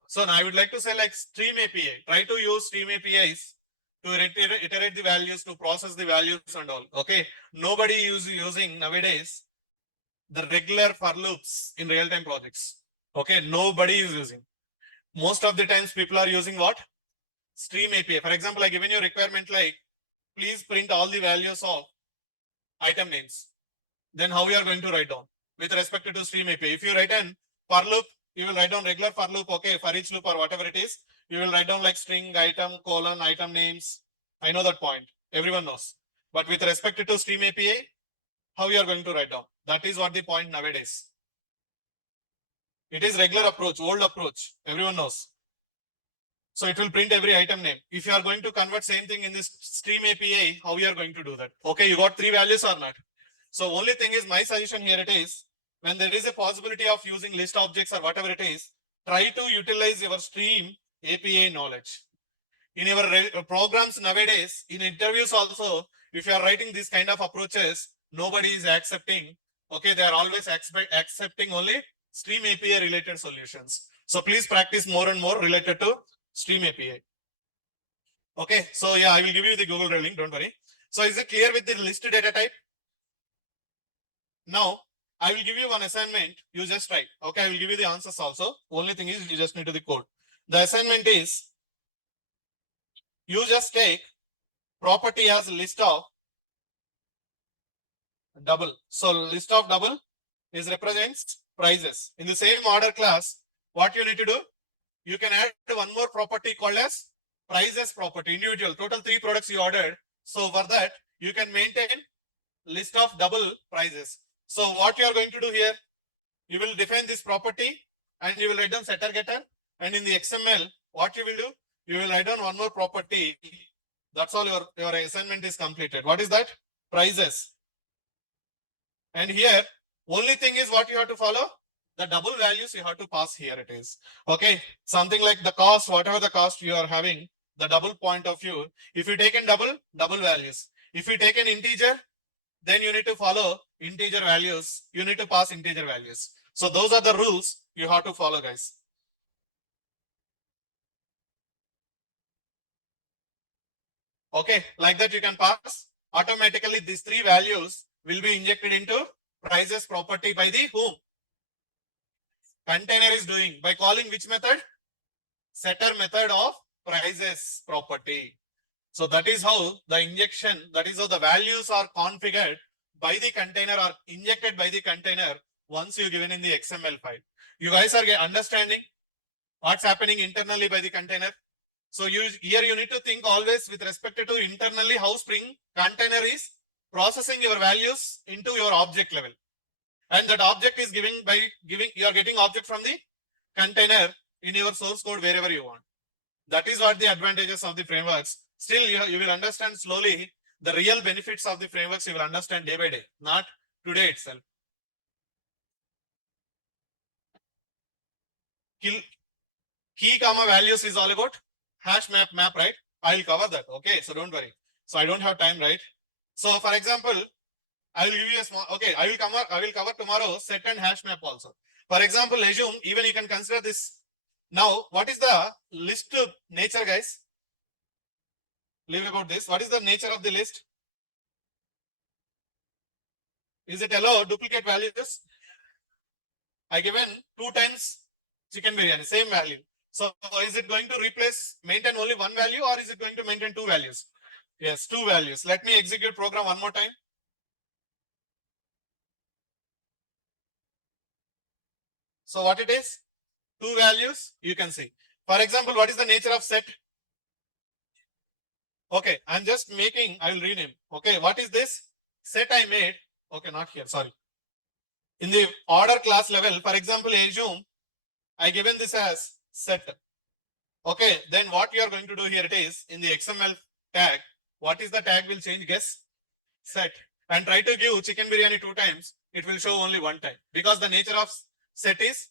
So now I would like to say like Stream API. Try to use Stream APIs to iterate the values, to process the values and all. Okay. Nobody is using nowadays the regular for loops in real-time projects. Okay. Nobody is using. Most of the times people are using what? Stream API. For example, I given you a requirement like, please print all the values of item names. Then how we are going to write down with respect to Stream API? If you write an for loop, you will write down regular for loop, okay, for each loop or whatever it is, you will write down like string, item, colon, item names. I know that point. Everyone knows. But with respect to Stream API, how you are going to write down? That is what the point nowadays. It is regular approach, old approach. Everyone knows. So it will print every item name. If you are going to convert same thing in this Stream API, how you are going to do that? Okay, you got three values or not? So only thing is, my suggestion here it is, when there is a possibility of using list objects or whatever it is, try to utilize your Stream API knowledge. In your programs nowadays, in interviews also, if you are writing this kind of approaches, nobody is accepting. Okay, they are always accepting only Stream API related solutions. So please practice more and more related to Stream API. Okay, so yeah, I will give you the Google Drive link, don't worry. So is it clear with the list data type? Now, I will give you one assignment. You just write. Okay, I will give you the answers also. Only thing is, you just need to the code. The assignment is, you just take property as list of double. So list of double is represents prices. In the same order class, what you need to do? You can add one more property called as prices property, individual. Total 3 products you ordered. So for that, you can maintain list of double prices. So what you are going to do here? You will define this property and you will write down setter getter. And in the XML, what you will do? You will write down one more property. That's all, your assignment is completed. What is that? Prices. And here, only thing is what you have to follow? The double values you have to pass here it is. Okay. Something like the cost, whatever the cost you are having, the double point of view. If you take in double values. If you take an integer, then you need to follow integer values. You need to pass integer values. So those are the rules you have to follow, guys. Okay, like that you can pass. Automatically these 3 values will be injected into prices property by the whom? Container is doing by calling which method? Setter method of prices property. So that is how the injection, that is how the values are configured by the container or injected by the container once you given in the XML file. You guys are understanding what's happening internally by the container. So here you need to think always with respect to internally how Spring container is processing your values into your object level. And that object is you are getting object from the container in your source code wherever you want. That is what the advantages of the frameworks. Still, you will understand slowly the real benefits of the frameworks. You will understand day by day, not today itself. Key comma values is all about hash map, right? I will cover that. Okay, so don't worry. So I don't have time, right? So for example, I will give you a small, okay, I will cover tomorrow set and hash map also. For example, assume even you can consider this. Now, what is the list nature, guys? Leave about this. What is the nature of the list? Is it allow duplicate values? I given 2 times chicken biryani, same value. So is it going to maintain only one value, or is it going to maintain 2 values? Yes, 2 values. Let me execute program one more time. So what it is? 2 values you can see. For example, what is the nature of set? Okay, I'm just making, I will rename. Okay, what is this? Set I made. Okay, not here, sorry. In the order class level, for example, assume I given this as set. Okay, then what you are going to do here it is in the XML tag. What is the tag will change? Guess. Set. And try to give chicken biryani 2 times. It will show only 1 time because the nature of set is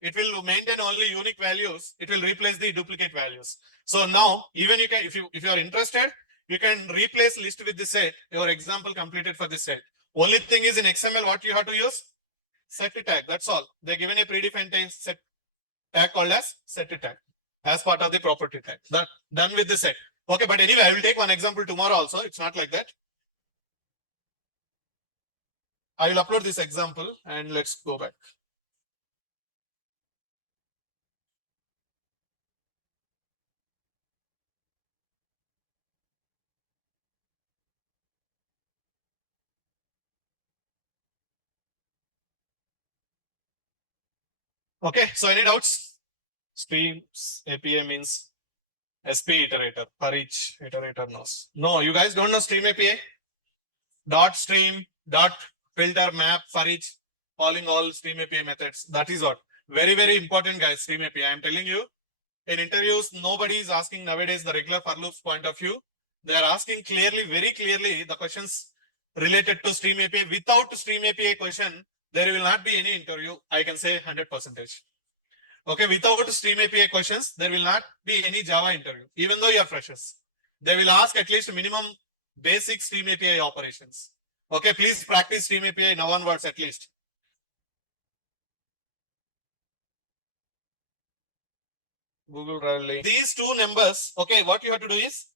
it will maintain only unique values. It will replace the duplicate values. So now even you can, if you are interested, you can replace list with the set. Your example completed for this set. Only thing is in XML, what you have to use? Set tag. That's all. They given a predefined set tag called as set tag as part of the property tag. That done with the set. Okay, but anyway, I will take one example tomorrow also. It's not like that. I will upload this example and let's go back. Okay, so any doubts? Streams API means SP iterator for each iterator knows. No, you guys don't know stream API? Dot stream, dot filter map for each calling all stream API methods. That is what. Very, very important, guys. Stream API. I'm telling you, in interviews, nobody is asking nowadays the regular for loops point of view. They are asking clearly, very clearly, the questions related to stream API. Without stream API question, there will not be any interview. I can say 100%. Okay, without stream API questions, there will not be any Java interview, even though you are freshers. They will ask at least minimum basic stream API operations. Okay, please practice stream API now onwards at least. Google Drive link. These 2 numbers, okay, what you have to do is